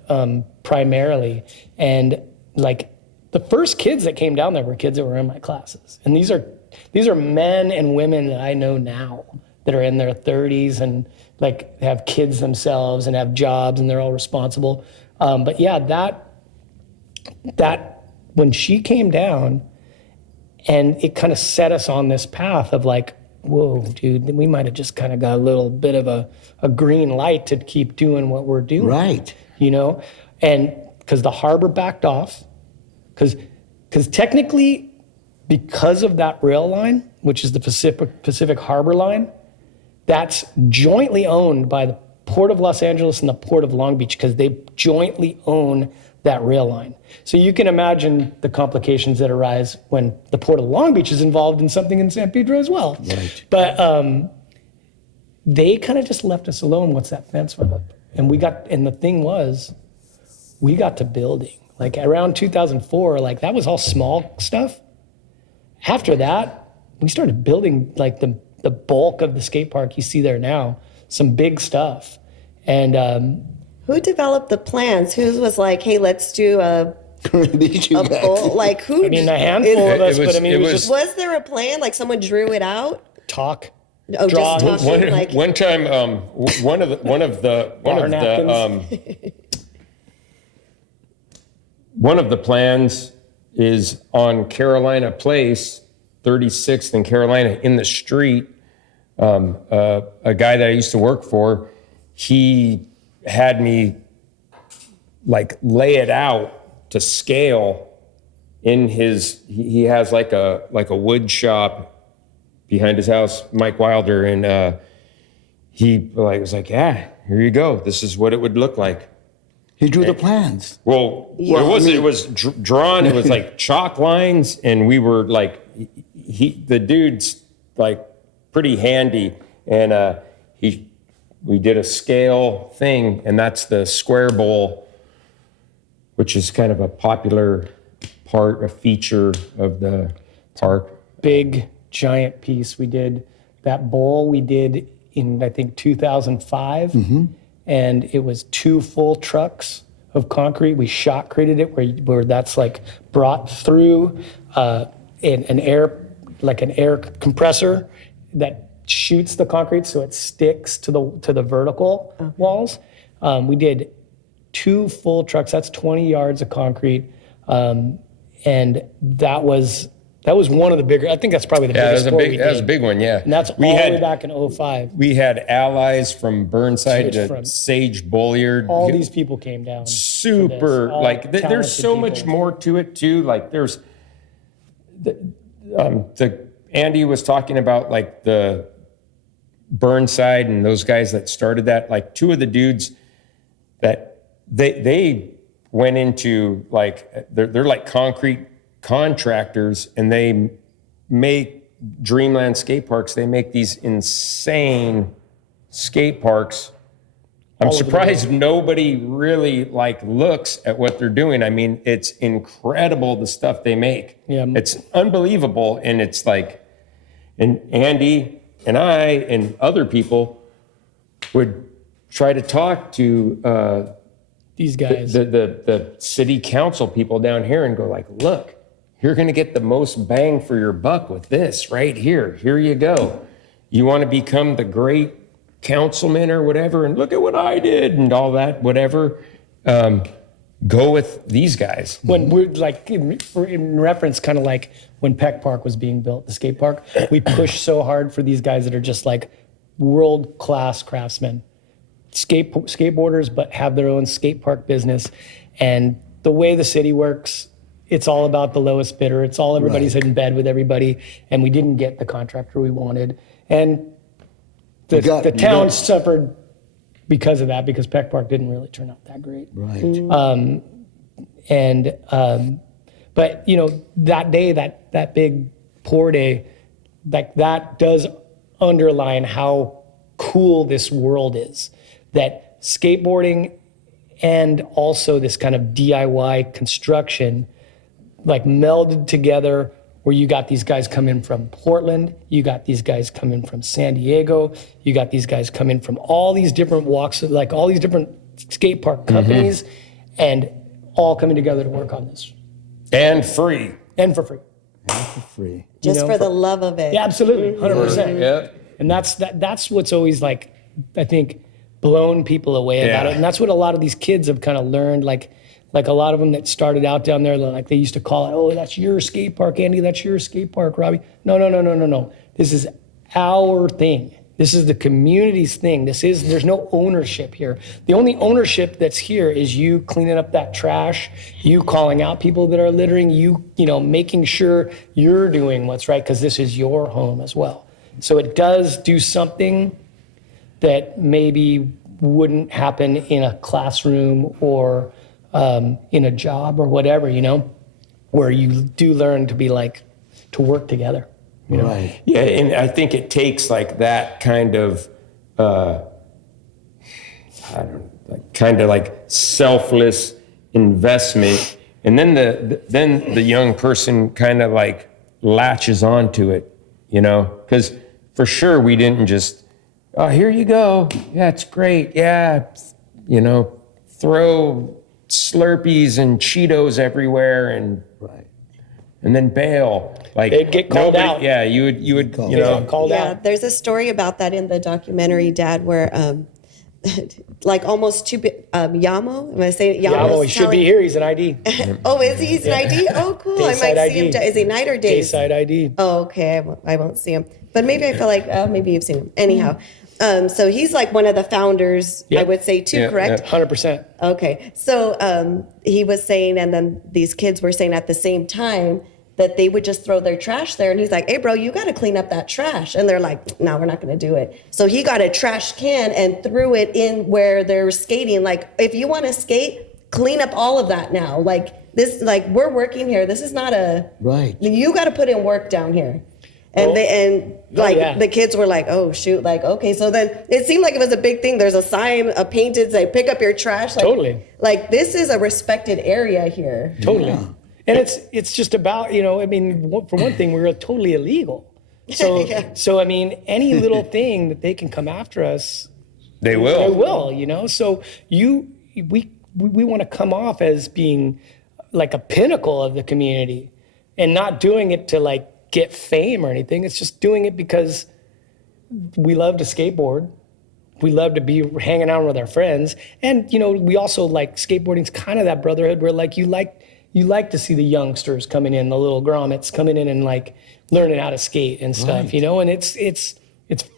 primarily. And like the first kids that came down there were kids that were in my classes. And these are men and women that I know now that are in their 30s and like have kids themselves and have jobs, and they're all responsible. But yeah, that when she came down, and it kind of set us on this path of like, whoa, dude, we might have just kind of got a little bit of a green light to keep doing what we're doing. Right. And because the harbor backed off, because technically, because of that rail line, which is the Pacific Harbor Line, that's jointly owned by the Port of Los Angeles and the Port of Long Beach, because they jointly own that rail line. So you can imagine the complications that arise when the Port of Long Beach is involved in something in San Pedro as well. Right. But they kind of just left us alone once that fence went up. And the thing was, we got to building. Like around 2004, like that was all small stuff. After that, we started building like the bulk of the skate park you see there now, some big stuff. And Who developed the plans? Who was like, hey, let's do a These two guys. bowl? Like who? I mean, a handful of us, but I mean, it was just Was there a plan? Like someone drew it out? talk. Oh, Draw. just talking like One time, one of the plans is on Carolina Place, 36th and Carolina, in the street. A guy that I used to work for, he had me like lay it out to scale in his. He has like a wood shop behind his house, Mike Wilder, and he was like, yeah, here you go. This is what it would look like. He drew the plans. Well, it was drawn. It was like chalk lines, and we were like, the dude's like pretty handy, and we did a scale thing, and that's the square bowl, which is kind of a popular a feature of the park. Big giant piece. We did that bowl. We did in I think 2005, and it was 2 full trucks of concrete. We shotcreted it where that's like brought through an air compressor that shoots the concrete so it sticks to the vertical walls. We did 2 full trucks. That's 20 yards of concrete, and that was one of the bigger. I think that's probably the biggest. That was a big one. Yeah, and that's all the way back in 2005. We had allies from Burnside to Sage Bulliard. All these people came down. Super, like there's so much more to it too. Like there's Andy was talking about like the Burnside and those guys that started that. Like 2 of the dudes that they went into like they're like concrete contractors, and they make Dreamland skate parks. They make these insane skate parks. I'm surprised nobody really like looks at what they're doing. I mean, it's incredible the stuff they make. Yeah. It's unbelievable, and it's like, and Andy and I and other people would try to talk to These guys. the city council people down here and go like, look, you're going to get the most bang for your buck with this right here. Here you go. You want to become the great councilman or whatever, and look at what I did and all that, whatever. Go with these guys. When we're like in reference, kind of like when Peck Park was being built, the skate park, we push so hard for these guys that are just like world-class craftsmen, skateboarders, but have their own skate park business. And the way the city works, it's all about the lowest bidder. It's all everybody's in bed with everybody, and we didn't get the contractor we wanted. And the town suffered because of that, because Peck Park didn't really turn out that great. Right. But you know, that day, that big pour day, like that does underline how cool this world is. That skateboarding and also this kind of DIY construction like melded together, where you got these guys coming from Portland, you got these guys coming from San Diego, you got these guys coming from all these different walks, like all these different skate park companies, and all coming together to work on this. And free. And for free. Free. just for the love of it. Yeah, absolutely, 100%. Yeah. And that's what's always like, I think, blown people away about it. And that's what a lot of these kids have kind of learned, like a lot of them that started out down there, like they used to call it, oh, that's your skate park, Andy, that's your skate park, Robbie. No. This is our thing. This is the community's thing. There's no ownership here. The only ownership that's here is you cleaning up that trash, you calling out people that are littering, you making sure you're doing what's right, because this is your home as well. So it does do something that maybe wouldn't happen in a classroom or in a job or whatever, where you do learn to be like, to work together. Right. Yeah, and I think it takes like that kind of, selfless investment, and then the young person kind of like latches onto it, because for sure we didn't just oh, here you go. Yeah, it's great. Yeah, you know, throw Slurpees and Cheetos everywhere and then bail. Like They'd get called out. Yeah, you would, you know. Called Yeah, out. there's a story about that in the documentary, Dad, where like almost too big, Yamo, am I saying Yamo? Yamo, he should be here. He's an ID. Oh, is he? He's an ID? Oh, cool. I Dayside might see him. ID. Is he night or days? Dayside ID. Oh, okay. I won't see him. But maybe I feel like, maybe you've seen him. Anyhow, so he's like one of the founders, I Yep. would say, too, Yeah, correct? 100%. Okay. So he was saying, and then these kids were saying at the same time that they would just throw their trash there. And he's like, hey, bro, you got to clean up that trash. And they're like, no, we're not going to do it. So he got a trash can and threw it in where they're skating. Like, if you want to skate, clean up all of that now. Like, this, like, we're working here. This is not a, Right. you got to put in work down here. And the kids were like, oh, shoot, like, okay. So then it seemed like it was a big thing. There's a sign, a painted, say, pick up your trash. Like, Totally. Like, this is a respected area here. Totally. Yeah. And it's just about, you know, I mean, for one thing, we're totally illegal. So, Yeah. so I mean, any little thing that they can come after us, They will. they will, you know? So we want to come off as being like a pinnacle of the community and not doing it to like get fame or anything. It's just doing it because we love to skateboard. We love to be hanging out with our friends. And, you know, we also like skateboarding's kind of that brotherhood where like you like to see the youngsters coming in, the little grommets coming in and like learning how to skate and stuff, you know, and it's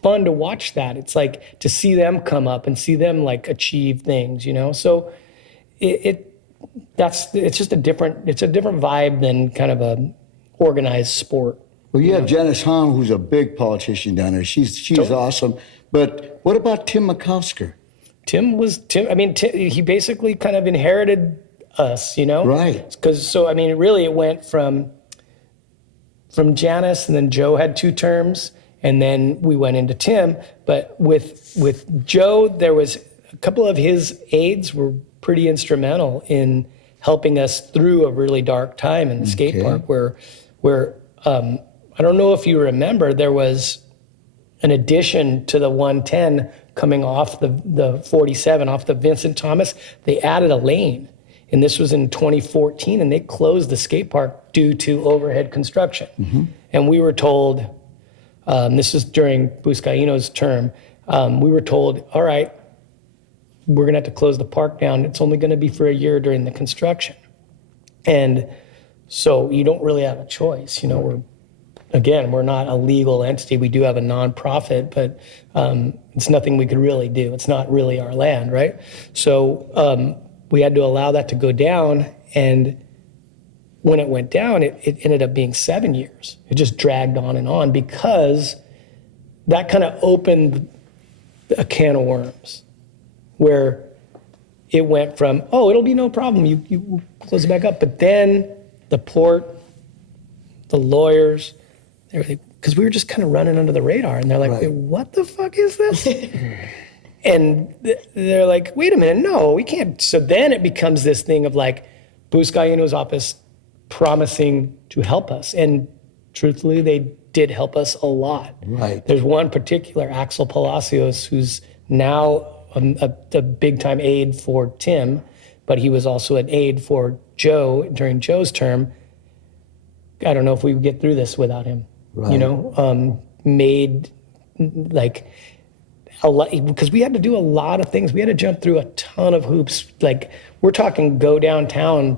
fun to watch that. It's like to see them come up and see them like achieve things, you know? So it's just a different vibe than kind of a organized sport. Well, you have Janice Hahn, who's a big politician down there. She's awesome. But what about Tim McCosker? Tim, he basically kind of inherited us, you know? Right. Because, so, I mean, really it went from Janice, and then Joe had 2 terms, and then we went into Tim. But with Joe, there was a couple of his aides were pretty instrumental in helping us through a really dark time in the skate park where I don't know if you remember, there was an addition to the 110 coming off the 47, off the Vincent Thomas. They added a lane. And this was in 2014, and they closed the skate park due to overhead construction. Mm-hmm. And we were told, this was during Buscaino's term, we were told, all right, we're gonna have to close the park down. It's only gonna be for a year during the construction. And so you don't really have a choice. You know, we're not a legal entity. We do have a nonprofit, but it's nothing we could really do. It's not really our land, right? So we had to allow that to go down, and when it went down, it ended up being 7 years. It just dragged on because that kind of opened a can of worms where it went from, oh, it'll be no problem, you close it back up. But then the port, the lawyers, because we were just kind of running under the radar, and they're like, right. Wait, what the fuck is this? And they're like, wait a minute, no, we can't. So then it becomes this thing of like Buscaino's office promising to help us. And truthfully, they did help us a lot. Right. There's one particular, Axel Palacios, who's now a big time aide for Tim, but he was also an aide for Joe during Joe's term. I don't know if we would get through this without him. Right. You know, made like a lot, because we had to do a lot of things. We had to jump through a ton of hoops. Like, we're talking go downtown.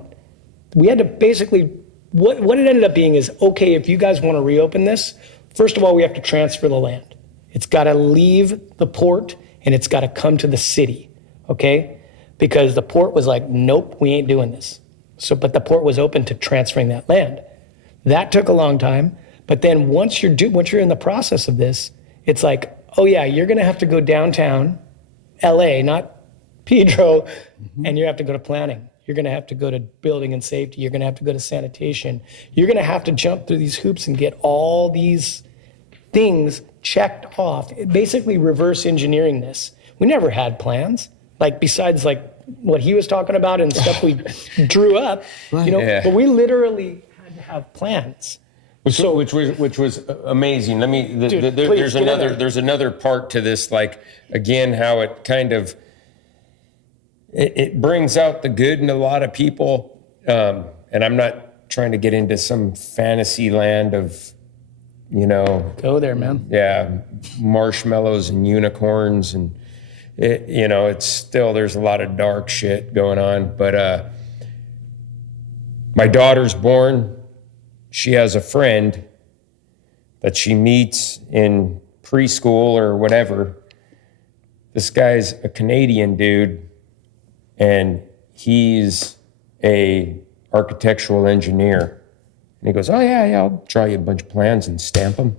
We had to basically, what it ended up being is, okay, if you guys want to reopen this, first of all, we have to transfer the land. It's got to leave the port and it's got to come to the city, okay? Because the port was like, nope, we ain't doing this. So, but the port was open to transferring that land. That took a long time. But then once you're in the process of this, it's like, oh yeah, you're gonna have to go downtown, LA, not Pedro, and you have to go to planning. You're gonna have to go to building and safety. You're gonna have to go to sanitation. You're gonna have to jump through these hoops and get all these things checked off. Basically reverse engineering this. We never had plans, like besides like what he was talking about and stuff we drew up, right. You know, yeah. But we literally had to have plans. which was amazing. Let me. Dude, there's get in there. there's another part to this. Like again, how it kind of it brings out the good in a lot of people. And I'm not trying to get into some fantasy land of, Go there, man. marshmallows and unicorns, and it's still, there's a lot of dark shit going on. But my daughter's born. She has a friend that she meets in preschool or whatever. This guy's a Canadian dude, and he's a architectural engineer. And he goes, oh yeah, I'll draw you a bunch of plans and stamp them.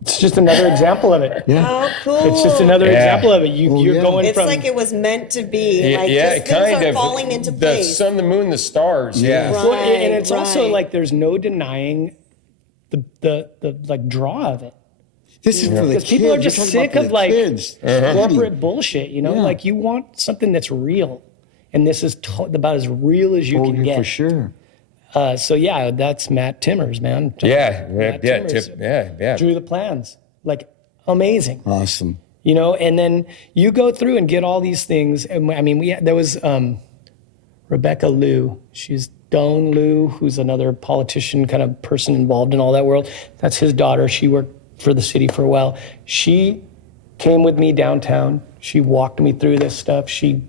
It's just another example of it. Yeah. Oh, cool. It's just another example of it. You're yeah. going It's from like it was meant to be. Like Yeah, just things are falling into The place. sun, the moon, the stars. Yeah. well, and it's Right, also right. like there's no denying the like draw of it. This is for the Because kids. people are You're just talking sick about of the like kids. corporate bullshit, Yeah. Like you want something that's real, and this is about as real as you can get. For sure. So yeah, that's Matt Timmers, man. Yeah. Matt Yeah. Timmers Yeah. drew the plans, like amazing. Awesome. And then you go through and get all these things. And I mean, there was Rebecca Liu. She's Doan Liu, who's another politician kind of person involved in all that world. That's his daughter. She worked for the city for a while. She came with me downtown. She walked me through this stuff. She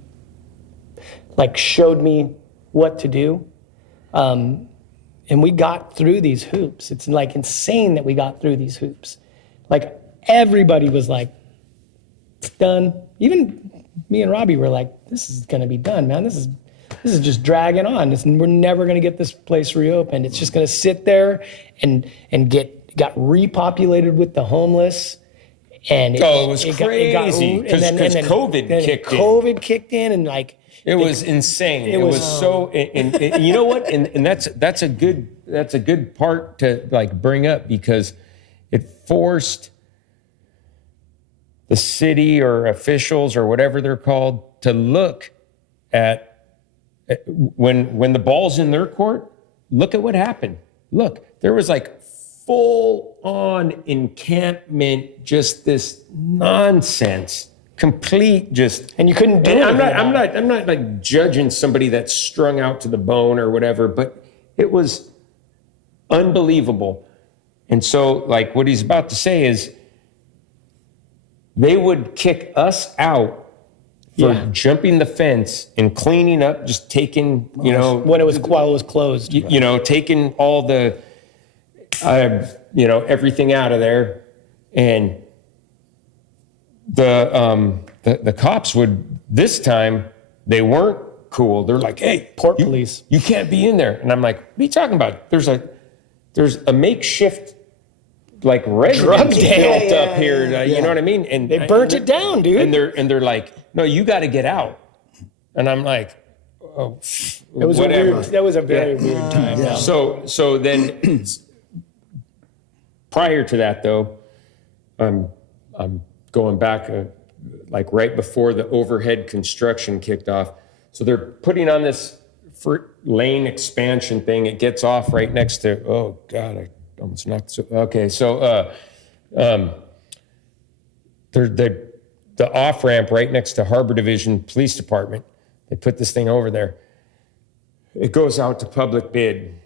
showed me what to do. And we got through these hoops. It's like insane that we got through these hoops. Like everybody was like, it's done. Even me and Robbie were like, this is going to be done, man. This is just dragging on. We're never going to get this place reopened. It's just going to sit there and got repopulated with the homeless. And it was crazy because COVID kicked in and like it was insane. It was so, and you know what? And that's a good part to like bring up, because it forced the city or officials or whatever they're called to look at when the ball's in their court. Look at what happened. Look, there was like full on encampment, just this nonsense. Complete just, and you couldn't do it. I'm not like judging somebody that's strung out to the bone or whatever, but it was unbelievable. And so like what he's about to say is they would kick us out for jumping the fence and cleaning up, just taking, while it was closed, taking all the, everything out of there. And the cops would, this time, they weren't cool. They're like, hey, port police. You can't be in there. And I'm like, what are you talking about? There's a makeshift like residence built up here. You know what I mean? And they burnt it down, dude. And they're like, no, you got to get out. And I'm like, oh, it was whatever. that was a very weird time. Yeah. So then prior to that though, I'm going back like right before the overhead construction kicked off. So they're putting on this lane expansion thing. It gets off right next to, oh God, I almost knocked. Okay, so the off ramp right next to Harbor Division Police Department. They put this thing over there. It goes out to public bid.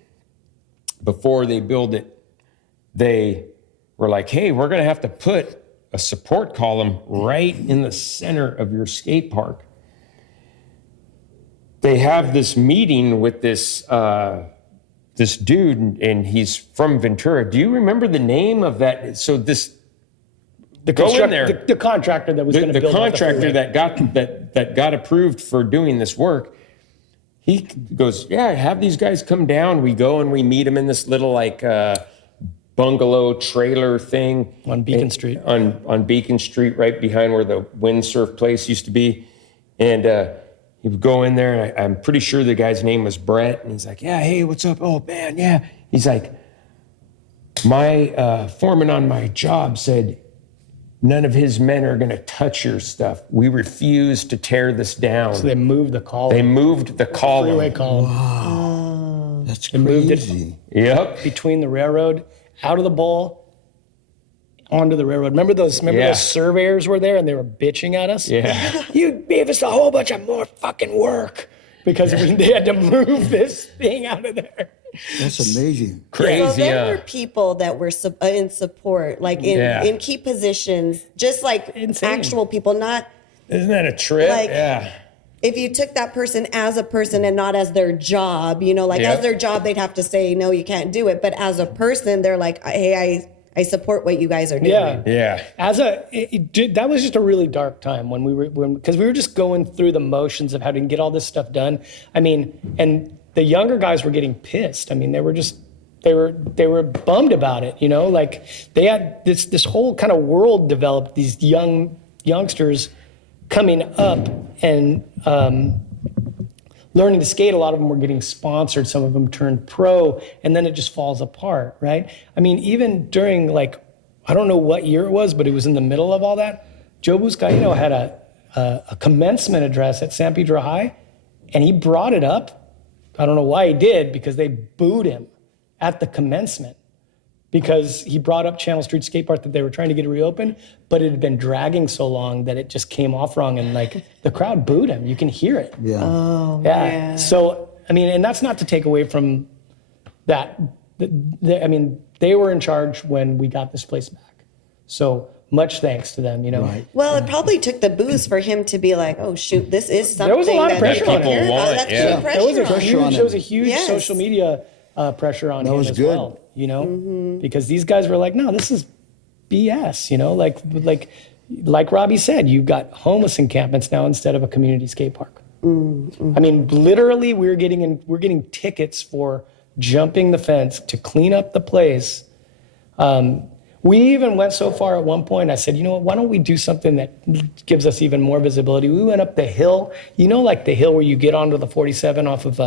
Before they build it, they were like, hey, we're going to have to put a support column right in the center of your skate park. They have this meeting with this dude, and he's from Ventura. Do you remember the name of that? So the contractor that was going to build the contractor that got approved for doing this work. He goes, yeah, have these guys come down. We go and we meet them in this little like bungalow trailer thing on Beacon Street. On Beacon Street, right behind where the windsurf place used to be, and he would go in there, and I'm pretty sure the guy's name was Brett, and he's like, yeah, hey, what's up? Oh man, yeah. He's like, my foreman on my job said none of his men are going to touch your stuff. We refuse to tear this down. So they moved the column. They moved the column. Freeway column. Wow. That's They moved crazy. Yep. between the railroad, out of the bowl, onto the railroad. Remember those surveyors were there and they were bitching at us? Yeah. You gave us a whole bunch of more fucking work because they had to move this thing out of there. That's amazing. Crazy. So there were people that were in support, like in key positions, just like Insane. actual people, not Isn't that a trip? Like- yeah. if you took that person as a person and not as their job, you know, like Yep. as their job, they'd have to say, no, you can't do it. But as a person, they're like, hey, I support what you guys are doing. Yeah. Yeah. That was just a really dark time because we were just going through the motions of how to get all this stuff done. I mean, and the younger guys were getting pissed. I mean, they were bummed about it, you know, like they had this whole kind of world developed, these youngsters coming up and learning to skate. A lot of them were getting sponsored. Some of them turned pro, and then it just falls apart, right? I mean, even during I don't know what year it was, but it was in the middle of all that. Joe Buscaino had a commencement address at San Pedro High, and he brought it up. I don't know why he did, because they booed him at the commencement because he brought up Channel Street Skate Park that they were trying to get it reopened, but it had been dragging so long that it just came off wrong, and the crowd booed him. You can hear it. Yeah. Oh, Yeah. So, I mean, and that's not to take away from that. I mean, they were in charge when we got this place back. So much thanks to them, you know. Right. Well, it probably took the booze for him to be like, oh, shoot, this is something There was a lot of that pressure people on him. care about. Want, That's yeah. huge There was a pressure on him. on there was a him. huge Yes. social media pressure on him was as good. well, you know, because these guys were like, no, this is BS, you know, like Robbie said, you've got homeless encampments now instead of a community skate park. I mean, literally, we're getting tickets for jumping the fence to clean up the place. We even went so far at one point, I said, you know what, why don't we do something that gives us even more visibility? We went up the hill, you know, like the hill where you get onto the 47 off of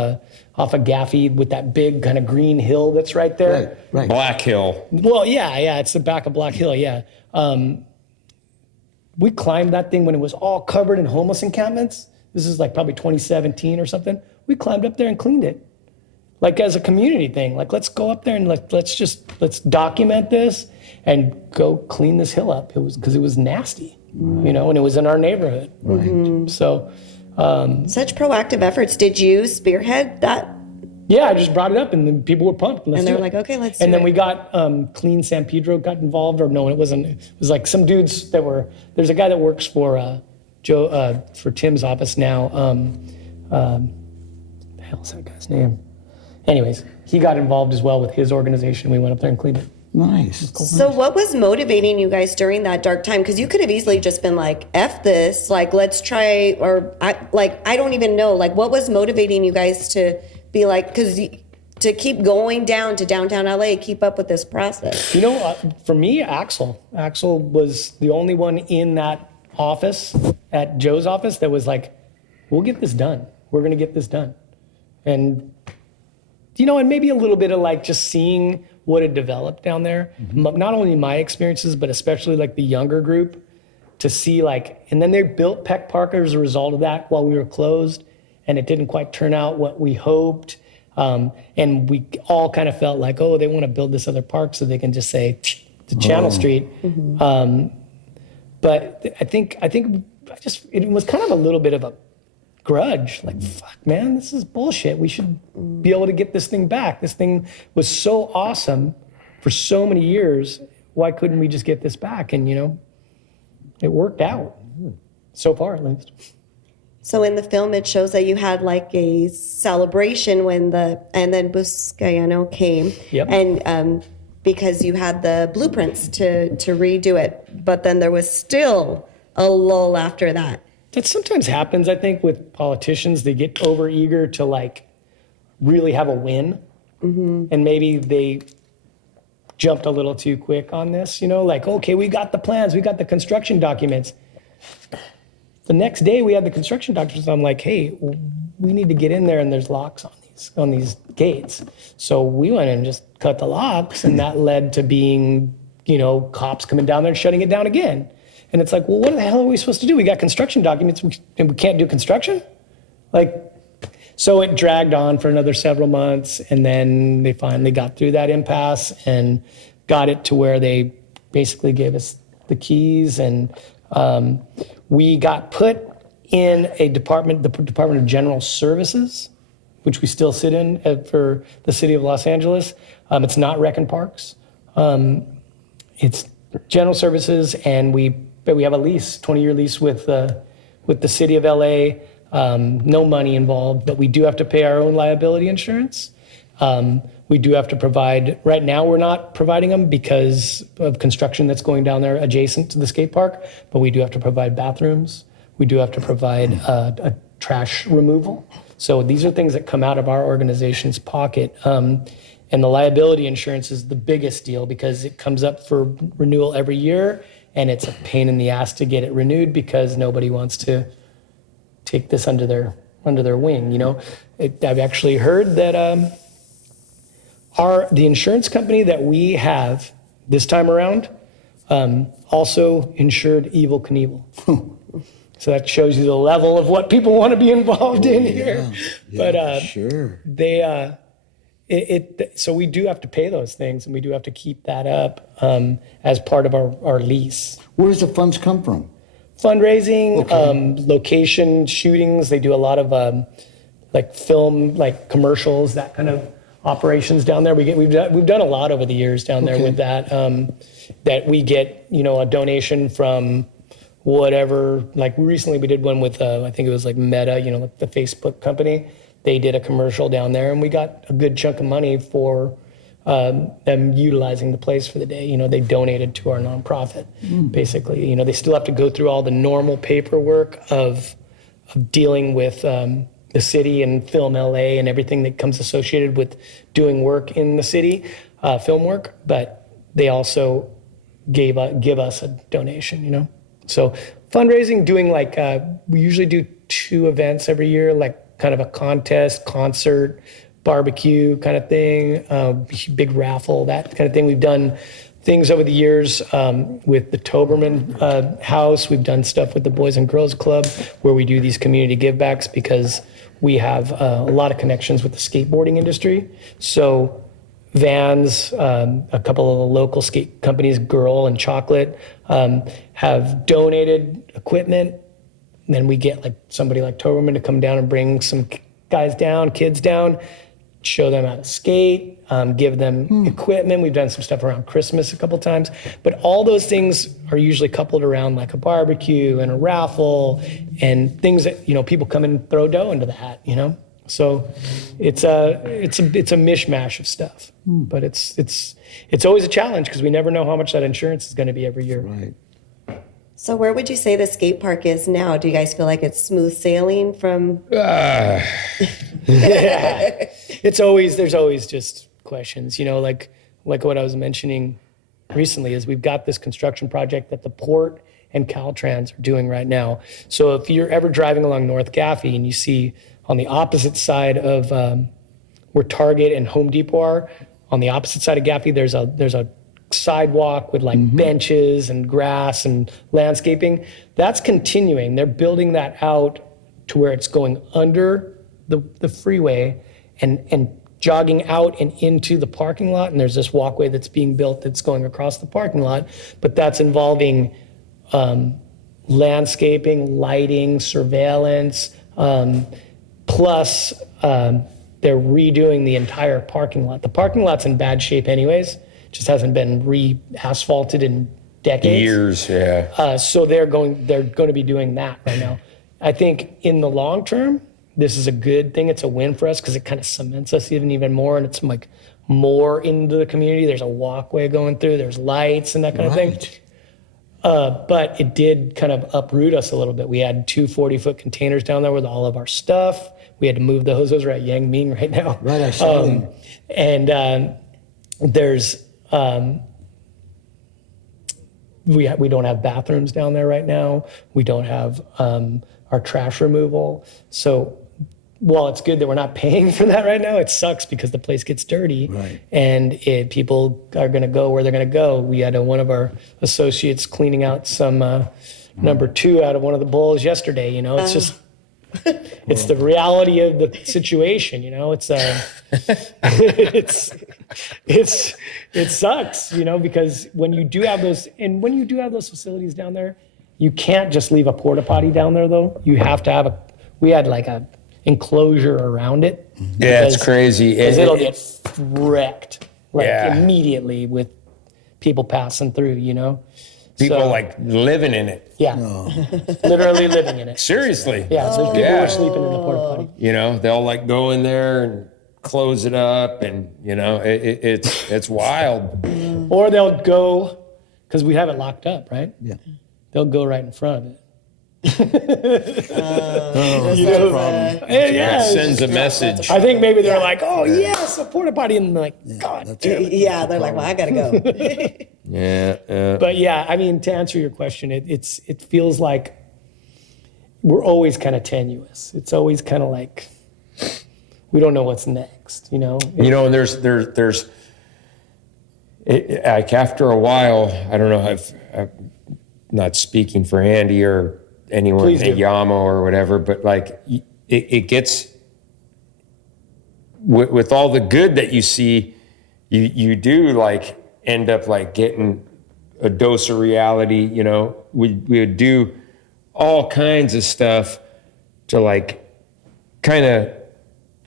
Gaffey with that big kind of green hill that's right there. Right. Black Hill. Well, yeah, it's the back of Black Hill, yeah. We climbed that thing when it was all covered in homeless encampments. This is like probably 2017 or something. We climbed up there and cleaned it. Like as a community thing, like let's go up there and let's document this and go clean this hill up. It was because it was nasty, you know, and it was in our neighborhood. Right. So, Such proactive efforts. Did you spearhead that? yeah, I just brought it up and then people were pumped. And they do were it. like, okay, let's And do then it. we got Clean San Pedro got involved, or no, it wasn't. It was like some dudes that were. There's a guy that works for Joe for Tim's office now. The hell's that guy's name? Anyways, he got involved as well with his organization. We went up there and cleaned it. Nice. So what was motivating you guys during that dark time? Because you could have easily just been like, F this, like, let's try, or I don't even know. Like, what was motivating you guys to be like, because to keep going down to downtown LA, keep up with this process? You know, for me, Axel was the only one in that office, at Joe's office, that was like, we'll get this done. We're going to get this done. And, you know, and maybe a little bit of like just seeing what had developed down there, not only my experiences, but especially like the younger group, to see like, and then they built Peck Park as a result of that while we were closed, and it didn't quite turn out what we hoped. And we all kind of felt like, oh, they want to build this other park so they can just say to Channel Street. But I think it was kind of a little bit of a grudge, like, fuck, man, this is bullshit. We should be able to get this thing back. This thing was so awesome for so many years. Why couldn't we just get this back? And, you know, it worked out so far, at least. So in the film, it shows that you had like a celebration and then Buscaino came, Yep. and because you had the blueprints to redo it, but then there was still a lull after that. That sometimes happens, I think, with politicians. They get overeager to like really have a win, and maybe they jumped a little too quick on this. You know, like, okay, we got the plans, we got the construction documents. The next day, we had the construction documents. I'm like, hey, we need to get in there, and there's locks on these gates. So we went and just cut the locks, and that led to being, you know, cops coming down there and shutting it down again. And it's like, well, what the hell are we supposed to do? We got construction documents and we can't do construction? Like, So it dragged on for another several months, and then they finally got through that impasse and got it to where they basically gave us the keys, and we got put in a department, the Department of General Services, which we still sit in for the city of Los Angeles. It's not Rec and Parks. It's General Services, and we have a lease, 20-year lease with the city of LA. No money involved, but we do have to pay our own liability insurance. We do have to provide, right now we're not providing them because of construction that's going down there adjacent to the skate park, but we do have to provide bathrooms. We do have to provide a trash removal. So these are things that come out of our organization's pocket. And the liability insurance is the biggest deal because it comes up for renewal every year, and it's a pain in the ass to get it renewed because nobody wants to take this under their wing. You know, I've actually heard that the insurance company that we have this time around also insured Evel Knievel. So that shows you the level of what people want to be involved in here. But sure. So we do have to pay those things, and we do have to keep that up as part of our lease. Where does the funds come from? Fundraising, location shootings. They do a lot of like film, like commercials, that kind of operations down there. We've done a lot over the years down there with that. That we get, you know, a donation from whatever. Like recently, we did one with I think it was like Meta, you know, like the Facebook company. They did a commercial down there, and we got a good chunk of money for them utilizing the place for the day. You know, they donated to our nonprofit, basically. You know, they still have to go through all the normal paperwork of dealing with the city and Film LA and everything that comes associated with doing work in the city, film work. But they also give us a donation, you know. So fundraising, doing like, we usually do 2 events every year, like kind of a contest, concert, barbecue kind of thing, big raffle, that kind of thing. We've done things over the years with the Toberman House. We've done stuff with the Boys and Girls Club where we do these community givebacks because we have a lot of connections with the skateboarding industry. So Vans, a couple of the local skate companies, Girl and Chocolate, have donated equipment. And then we get like somebody like Toberman to come down and bring some guys down, kids down, show them how to skate, give them equipment. We've done some stuff around Christmas a couple times, but all those things are usually coupled around like a barbecue and a raffle and things that, you know, people come and throw dough into the hat, you know? So it's a mishmash of stuff, but it's always a challenge because we never know how much that insurance is going to be every year. Right. So where would you say the skate park is now? Do you guys feel like it's smooth sailing from? Yeah. There's always just questions, you know, like what I was mentioning recently is we've got this construction project that the port and Caltrans are doing right now. So if you're ever driving along North Gaffey and you see on the opposite side of where Target and Home Depot are, on the opposite side of Gaffey, there's a sidewalk with like benches and grass and landscaping. That's continuing. They're building that out to where it's going under the freeway and jogging out and into the parking lot. And there's this walkway that's being built that's going across the parking lot, but that's involving landscaping, lighting, surveillance, plus they're redoing the entire parking lot. The parking lot's in bad shape anyways. Just hasn't been re-asphalted in decades. Years, yeah. So they're going to be doing that right now. I think in the long term, this is a good thing. It's a win for us because it kind of cements us even more, and it's like more into the community. There's a walkway going through. There's lights and that kind of thing. But it did kind of uproot us a little bit. We had 2 40-foot containers down there with all of our stuff. We had to move those. Those are at Yang Ming right now. Right, I saw them. And there's we don't have bathrooms down there right now. We don't have our trash removal. So while it's good that we're not paying for that right now, it sucks because the place gets dirty. Right. And people are going to go where they're going to go. We had one of our associates cleaning out some number 2 out of one of the bowls yesterday. You know, it's just It's the reality of the situation, you know. It's it sucks, you know, because when you do have those facilities down there, you can't just leave a porta potty down there though. You have to have we had like a enclosure around it. Yeah, it's crazy. Because it'll get wrecked like Yeah. immediately with people passing through, you know. People So, like living in it. yeah, literally living in it. Seriously. Yeah, so people Yeah. were sleeping in the porta potty. You know, they'll like go in there and close it up, and you know, it's wild. Or they'll go, because we have it locked up, right? Yeah. They'll go right in front of it. That's the problem. Yeah, It sends a message. I think maybe they're like, oh yes, a porta potty, and they're like, God damn it. Yeah, they're like, well, I gotta go. Yeah. But yeah, I mean, to answer your question, it feels like we're always kind of tenuous. It's always kind of like we don't know what's next, you know. You know, and there's like after a while, I don't know. I'm not speaking for Andy or anyone Please at do. Yamo or whatever, but like it gets with all the good that you see, you do like end up like getting a dose of reality. You know, we would do all kinds of stuff to like kind of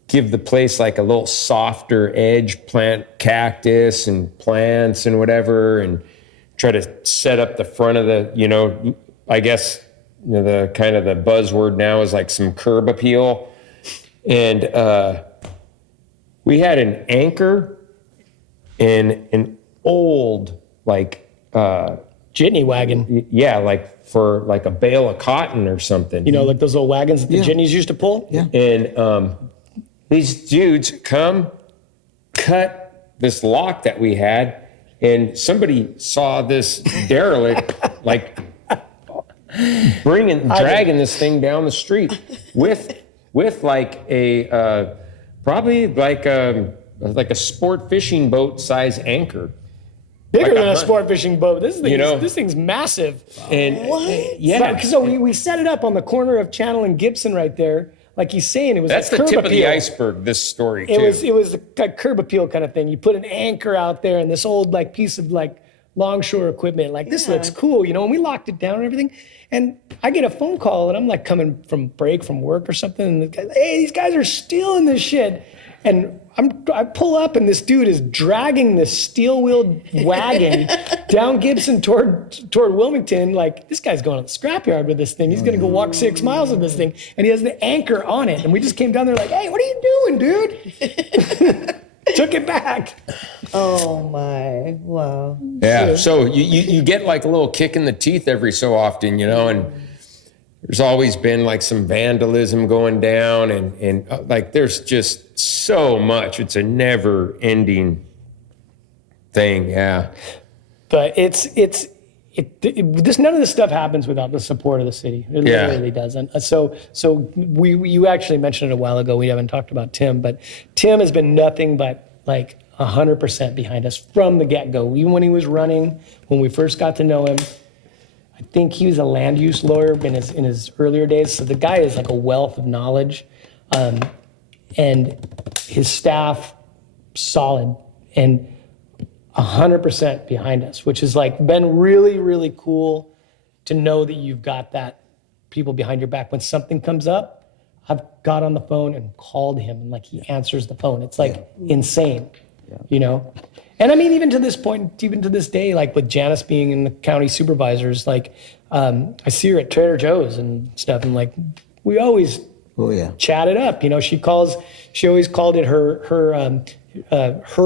give the place like a little softer edge, plant cactus and plants and whatever, and try to set up the front of the, you know, I guess, you know, the kind of the buzzword now is like some curb appeal. And we had an anchor in an old, like, Jitney wagon, yeah, like for like a bale of cotton or something. you know, like those little wagons that the jitneys used to pull. Yeah. And these dudes come, cut this lock that we had, and somebody saw this derelict like dragging this thing down the street with like a probably like a sport fishing boat size anchor. Bigger Like than a hunt. sport fishing boat. This thing, You know? this thing's massive. And yeah, So we set it up on the corner of Channel and Gibson right there. Like he's saying, it was that's like the curb tip of the appeal. iceberg. This story too. It was a curb appeal kind of thing. You put an anchor out there and this old like piece of like longshore equipment. Like this looks cool, you know. And we locked it down and everything. And I get a phone call and I'm like coming from break from work or something. And the guy, hey, these guys are stealing this shit. And I pull up and this dude is dragging this steel-wheeled wagon down Gibson toward Wilmington. Like, this guy's going to the scrapyard with this thing. He's going to go walk 6 miles with this thing. And he has the anchor on it. And we just came down there like, hey, what are you doing, dude? Took it back. Oh my, wow. Yeah. So you get like a little kick in the teeth every so often, you know, and there's always been like some vandalism going down and like there's just so much. It's a never ending thing. Yeah. But this none of this stuff happens without the support of the city. It Yeah. literally doesn't. So you actually mentioned it a while ago. We haven't talked about Tim, but Tim has been nothing but like 100% behind us from the get-go. Even when he was running, when we first got to know him, I think he was a land use lawyer in his earlier days. So the guy is like a wealth of knowledge, and his staff solid and 100% behind us, which has like been really, really cool to know that you've got that people behind your back. When something comes up, I've got on the phone and called him and like he answers the phone. It's like insane, you know? And I mean, even to this point, even to this day, like with Janice being in the county supervisors, like I see her at Trader Joe's and stuff, and like we always chat it up. You know, she always called it her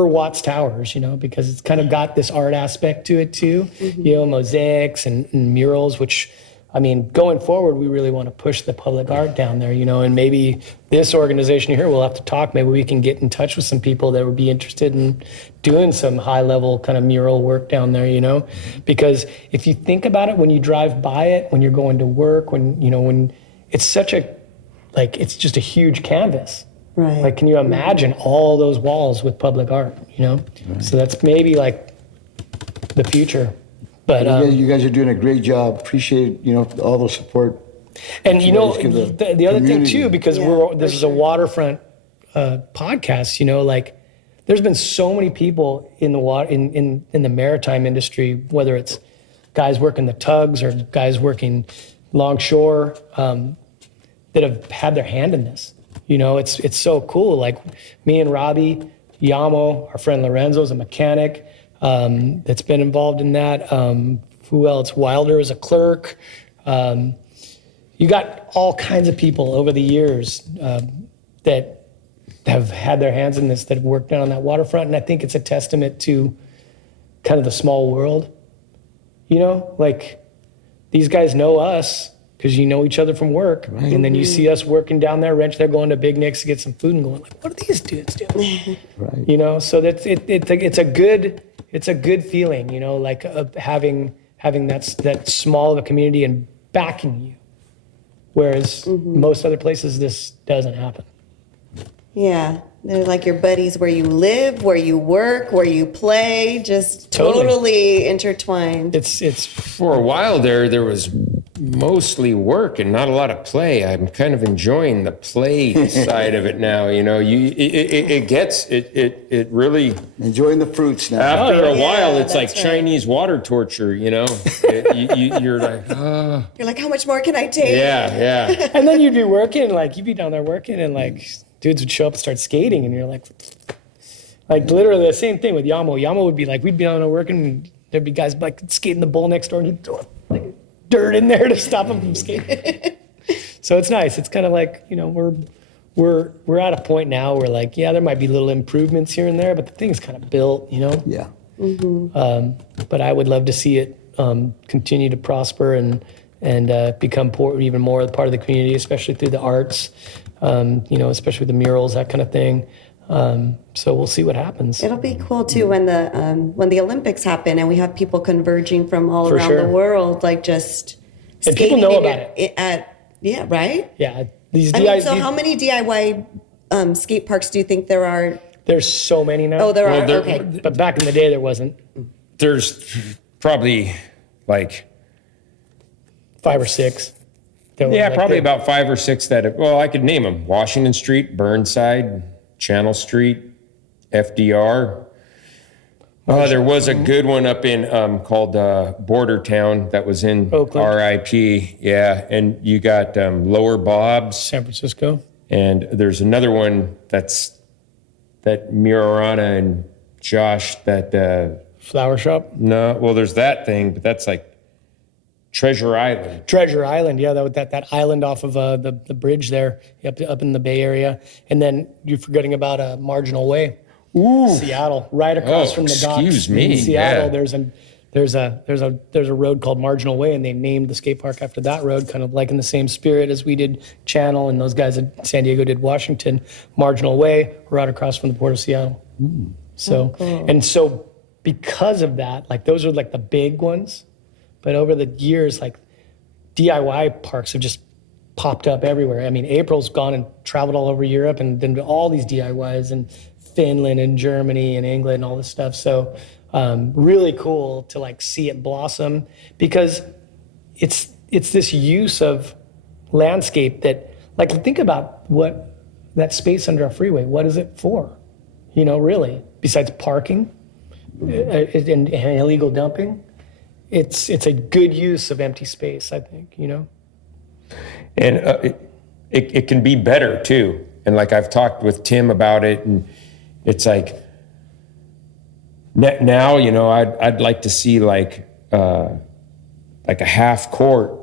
Watts Towers, you know, because it's kind of got this art aspect to it too. You know, mosaics and murals, which I mean, going forward, we really want to push the public art down there, you know, and maybe this organization here, we'll have to talk. Maybe we can get in touch with some people that would be interested in doing some high-level kind of mural work down there, you know, because if you think about it, when you drive by it, when you're going to work, when it's such a, like, it's just a huge canvas. Right. Like, can you imagine all those walls with public art, you know? Right. So that's maybe like the future. But you guys are doing a great job. Appreciate, you know, all the support And you know, guys give the other thing community. too, because this is a waterfront podcast, you know, like there's been so many people in the in the maritime industry, whether it's guys working the tugs or guys working longshore, that have had their hand in this. You know, it's so cool. Like me and Robbie, Yamo, our friend Lorenzo's a mechanic that's been involved in that. Who else? Wilder is a clerk. You got all kinds of people over the years that have had their hands in this, that have worked down on that waterfront. And I think it's a testament to kind of the small world. You know, like these guys know us because you know each other from work. Right. And then you see us working down there, they're going to Big Nick's to get some food and going like, what are these dudes doing? Right. You know, so that's it's a good feeling, you know, like having that small of a community and backing you. Whereas most other places, this doesn't happen. Yeah. They're like your buddies where you live, where you work, where you play, just totally intertwined. It's for a while there was mostly work and not a lot of play. I'm kind of enjoying the play side of it now. You know, it really Enjoying the fruits now. after a while. It's that's like right. Chinese water torture. You know, you're like, oh, You're like, how much more can I take? yeah. And then you'd be working, like you'd be down there working and like dudes would show up and start skating and you're like literally the same thing with Yamo. Yamo would be like, we'd be down there working and there'd be guys like skating the bowl next door and he'd throw like dirt in there to stop them from skating. So it's nice. It's kind of like, you know, we're at a point now where like, yeah, there might be little improvements here and there, but the thing's kind of built, you know? Yeah. But I would love to see it continue to prosper and become even more part of the community, especially through the arts, you know, especially with the murals, that kind of thing. So we'll see what happens. It'll be cool too when the Olympics happen and we have people converging from all For around sure. the world, like just And skating people know in about it. Yeah, right? Yeah. These I mean, so how many DIY skate parks do you think there are? There's so many now. Oh, there are. there- Okay. But back in the day, there wasn't. There's probably like 5 or 6. that were yeah, like probably the- about 5 or 6 that. Well, I could name them: Washington Street, Burnside, Channel Street, FDR. Oh, there was a good one up in called Border Town that was in Oakland. RIP. Yeah, and you got Lower Bob's, San Francisco. and there's another one that Murarana and Josh that Flower Shop. no, well, there's that thing, but that's like Treasure Island. Treasure Island, yeah, that island off of the bridge there, up in the Bay Area, and then you're forgetting about Marginal Way, Seattle, right across from the docks. excuse me, in Seattle. yeah. There's a road called Marginal Way, and they named the skate park after that road, kind of like in the same spirit as we did Channel, and those guys at San Diego did Washington. Marginal Way, right across from the Port of Seattle. So and so because of that, like those are like the big ones. But over the years, like DIY parks have just popped up everywhere. I mean, April's gone and traveled all over Europe and done all these DIYs in Finland and Germany and England and all this stuff. So really cool to like see it blossom because it's this use of landscape that, like, think about what that space under a freeway, what is it for? You know, really, besides parking and illegal dumping. It's a good use of empty space, I think, you know? And it can be better too. And like I've talked with Tim about it, and it's like now, you know, I'd like to see like a half court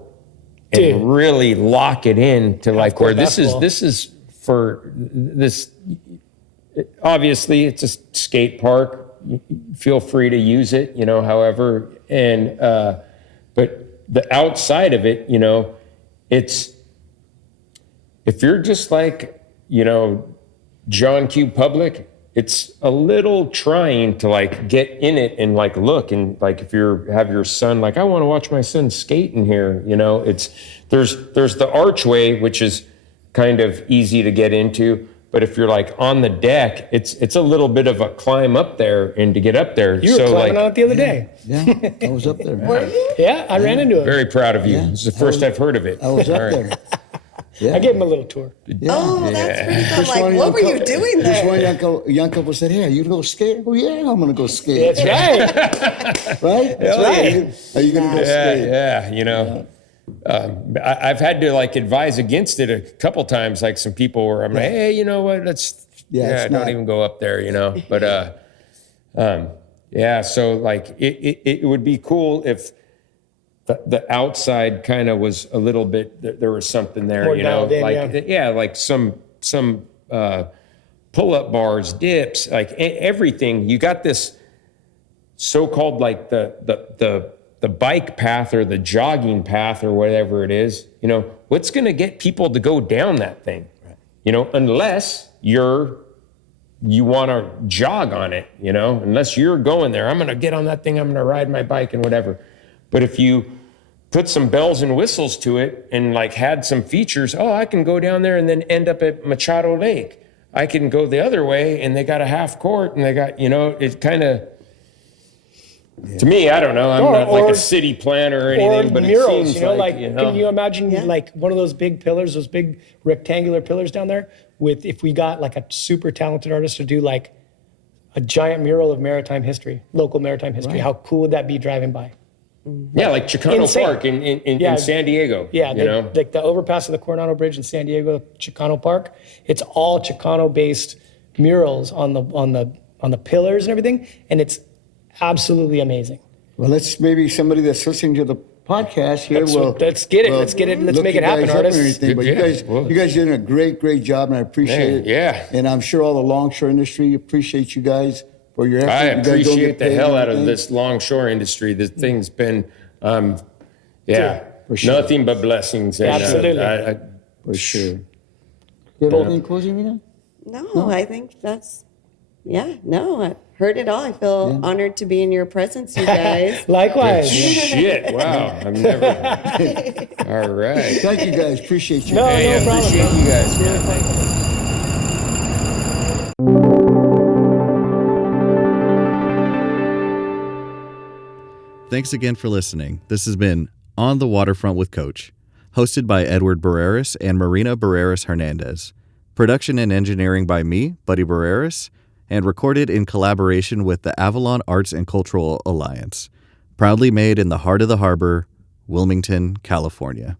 and Dude. really lock it in to like where court this basketball. is for this. Obviously, it's a skate park. Feel free to use it, you know, however. And but the outside of it, you know, it's if you're just like, you know, John Q. Public, it's a little trying to like get in it and like look, and like if you have your son, like I want to watch my son skate in here, you know, it's there's the archway, which is kind of easy to get into, But if you're like on the deck, it's a little bit of a climb up there and to get up there. You were climbing on it the other day. Yeah, I was up there. Yeah, I ran into him. Very proud of you. Yeah. This is the first I've heard of it. I was up there. Yeah. I gave him a little tour. Yeah. Oh, that's pretty cool. This one Like, what young were you couple- doing This one there? young couple said, "Hey, are you gonna go skate?" Oh yeah, I'm gonna go skate. That's right. Right? That's right. Are you gonna go skate? Yeah, you know. I've had to like advise against it a couple times. Like some people were, I'm like, hey, you know what? It's don't not- even go up there, you know. But yeah, so like it would be cool if the outside kind of was a little bit. There was something there, More you know, dialed in, like like some pull-up bars, dips, like everything. You got this so-called like the bike path or the jogging path or whatever it is, you know, what's going to get people to go down that thing? Right. You know, unless you want to jog on it, you know, unless you're going there, I'm going to get on that thing, I'm going to ride my bike and whatever. But if you put some bells and whistles to it and like had some features, I can go down there and then end up at Machado Lake. I can go the other way and they got a half court and they got, you know, it kind of, to me, I don't know. I'm not like a city planner or anything, but murals, it seems you know, like, like can you imagine like one of those big pillars, those big rectangular pillars down there with, if we got like a super talented artist to do like a giant mural of maritime history, local maritime history, how cool would that be driving by? yeah, like Chicano Insane. Park in San Diego. Yeah, you know, like the overpass of the Coronado Bridge in San Diego, Chicano Park. It's all Chicano-based murals on the pillars and everything, and it's absolutely amazing. Well, maybe somebody that's listening to the podcast here will. Let's get it. Let's look make you it happen, guys up and artists. everything. But you guys did a great job, and I appreciate it. Yeah. And I'm sure all the longshore industry appreciate you guys for your effort. I You guys don't appreciate get the paid hell or out of anything. this longshore industry. This thing's been, for sure. nothing but blessings. And, Absolutely. For sure. You have anything closing, Rita? No, I think that's, I heard it all. I feel honored to be in your presence, you guys. Likewise. Shit! Wow, I've never. All right. Thank you guys. Appreciate you. No, Hey, I no problem. appreciate you guys, man. Thanks again for listening. This has been On the Waterfront with Coach, hosted by Edward Barreras and Marina Barreras Hernandez. Production and engineering by me, Buddy Barreras, and recorded in collaboration with the Avalon Arts and Cultural Alliance. Proudly made in the heart of the harbor, Wilmington, California.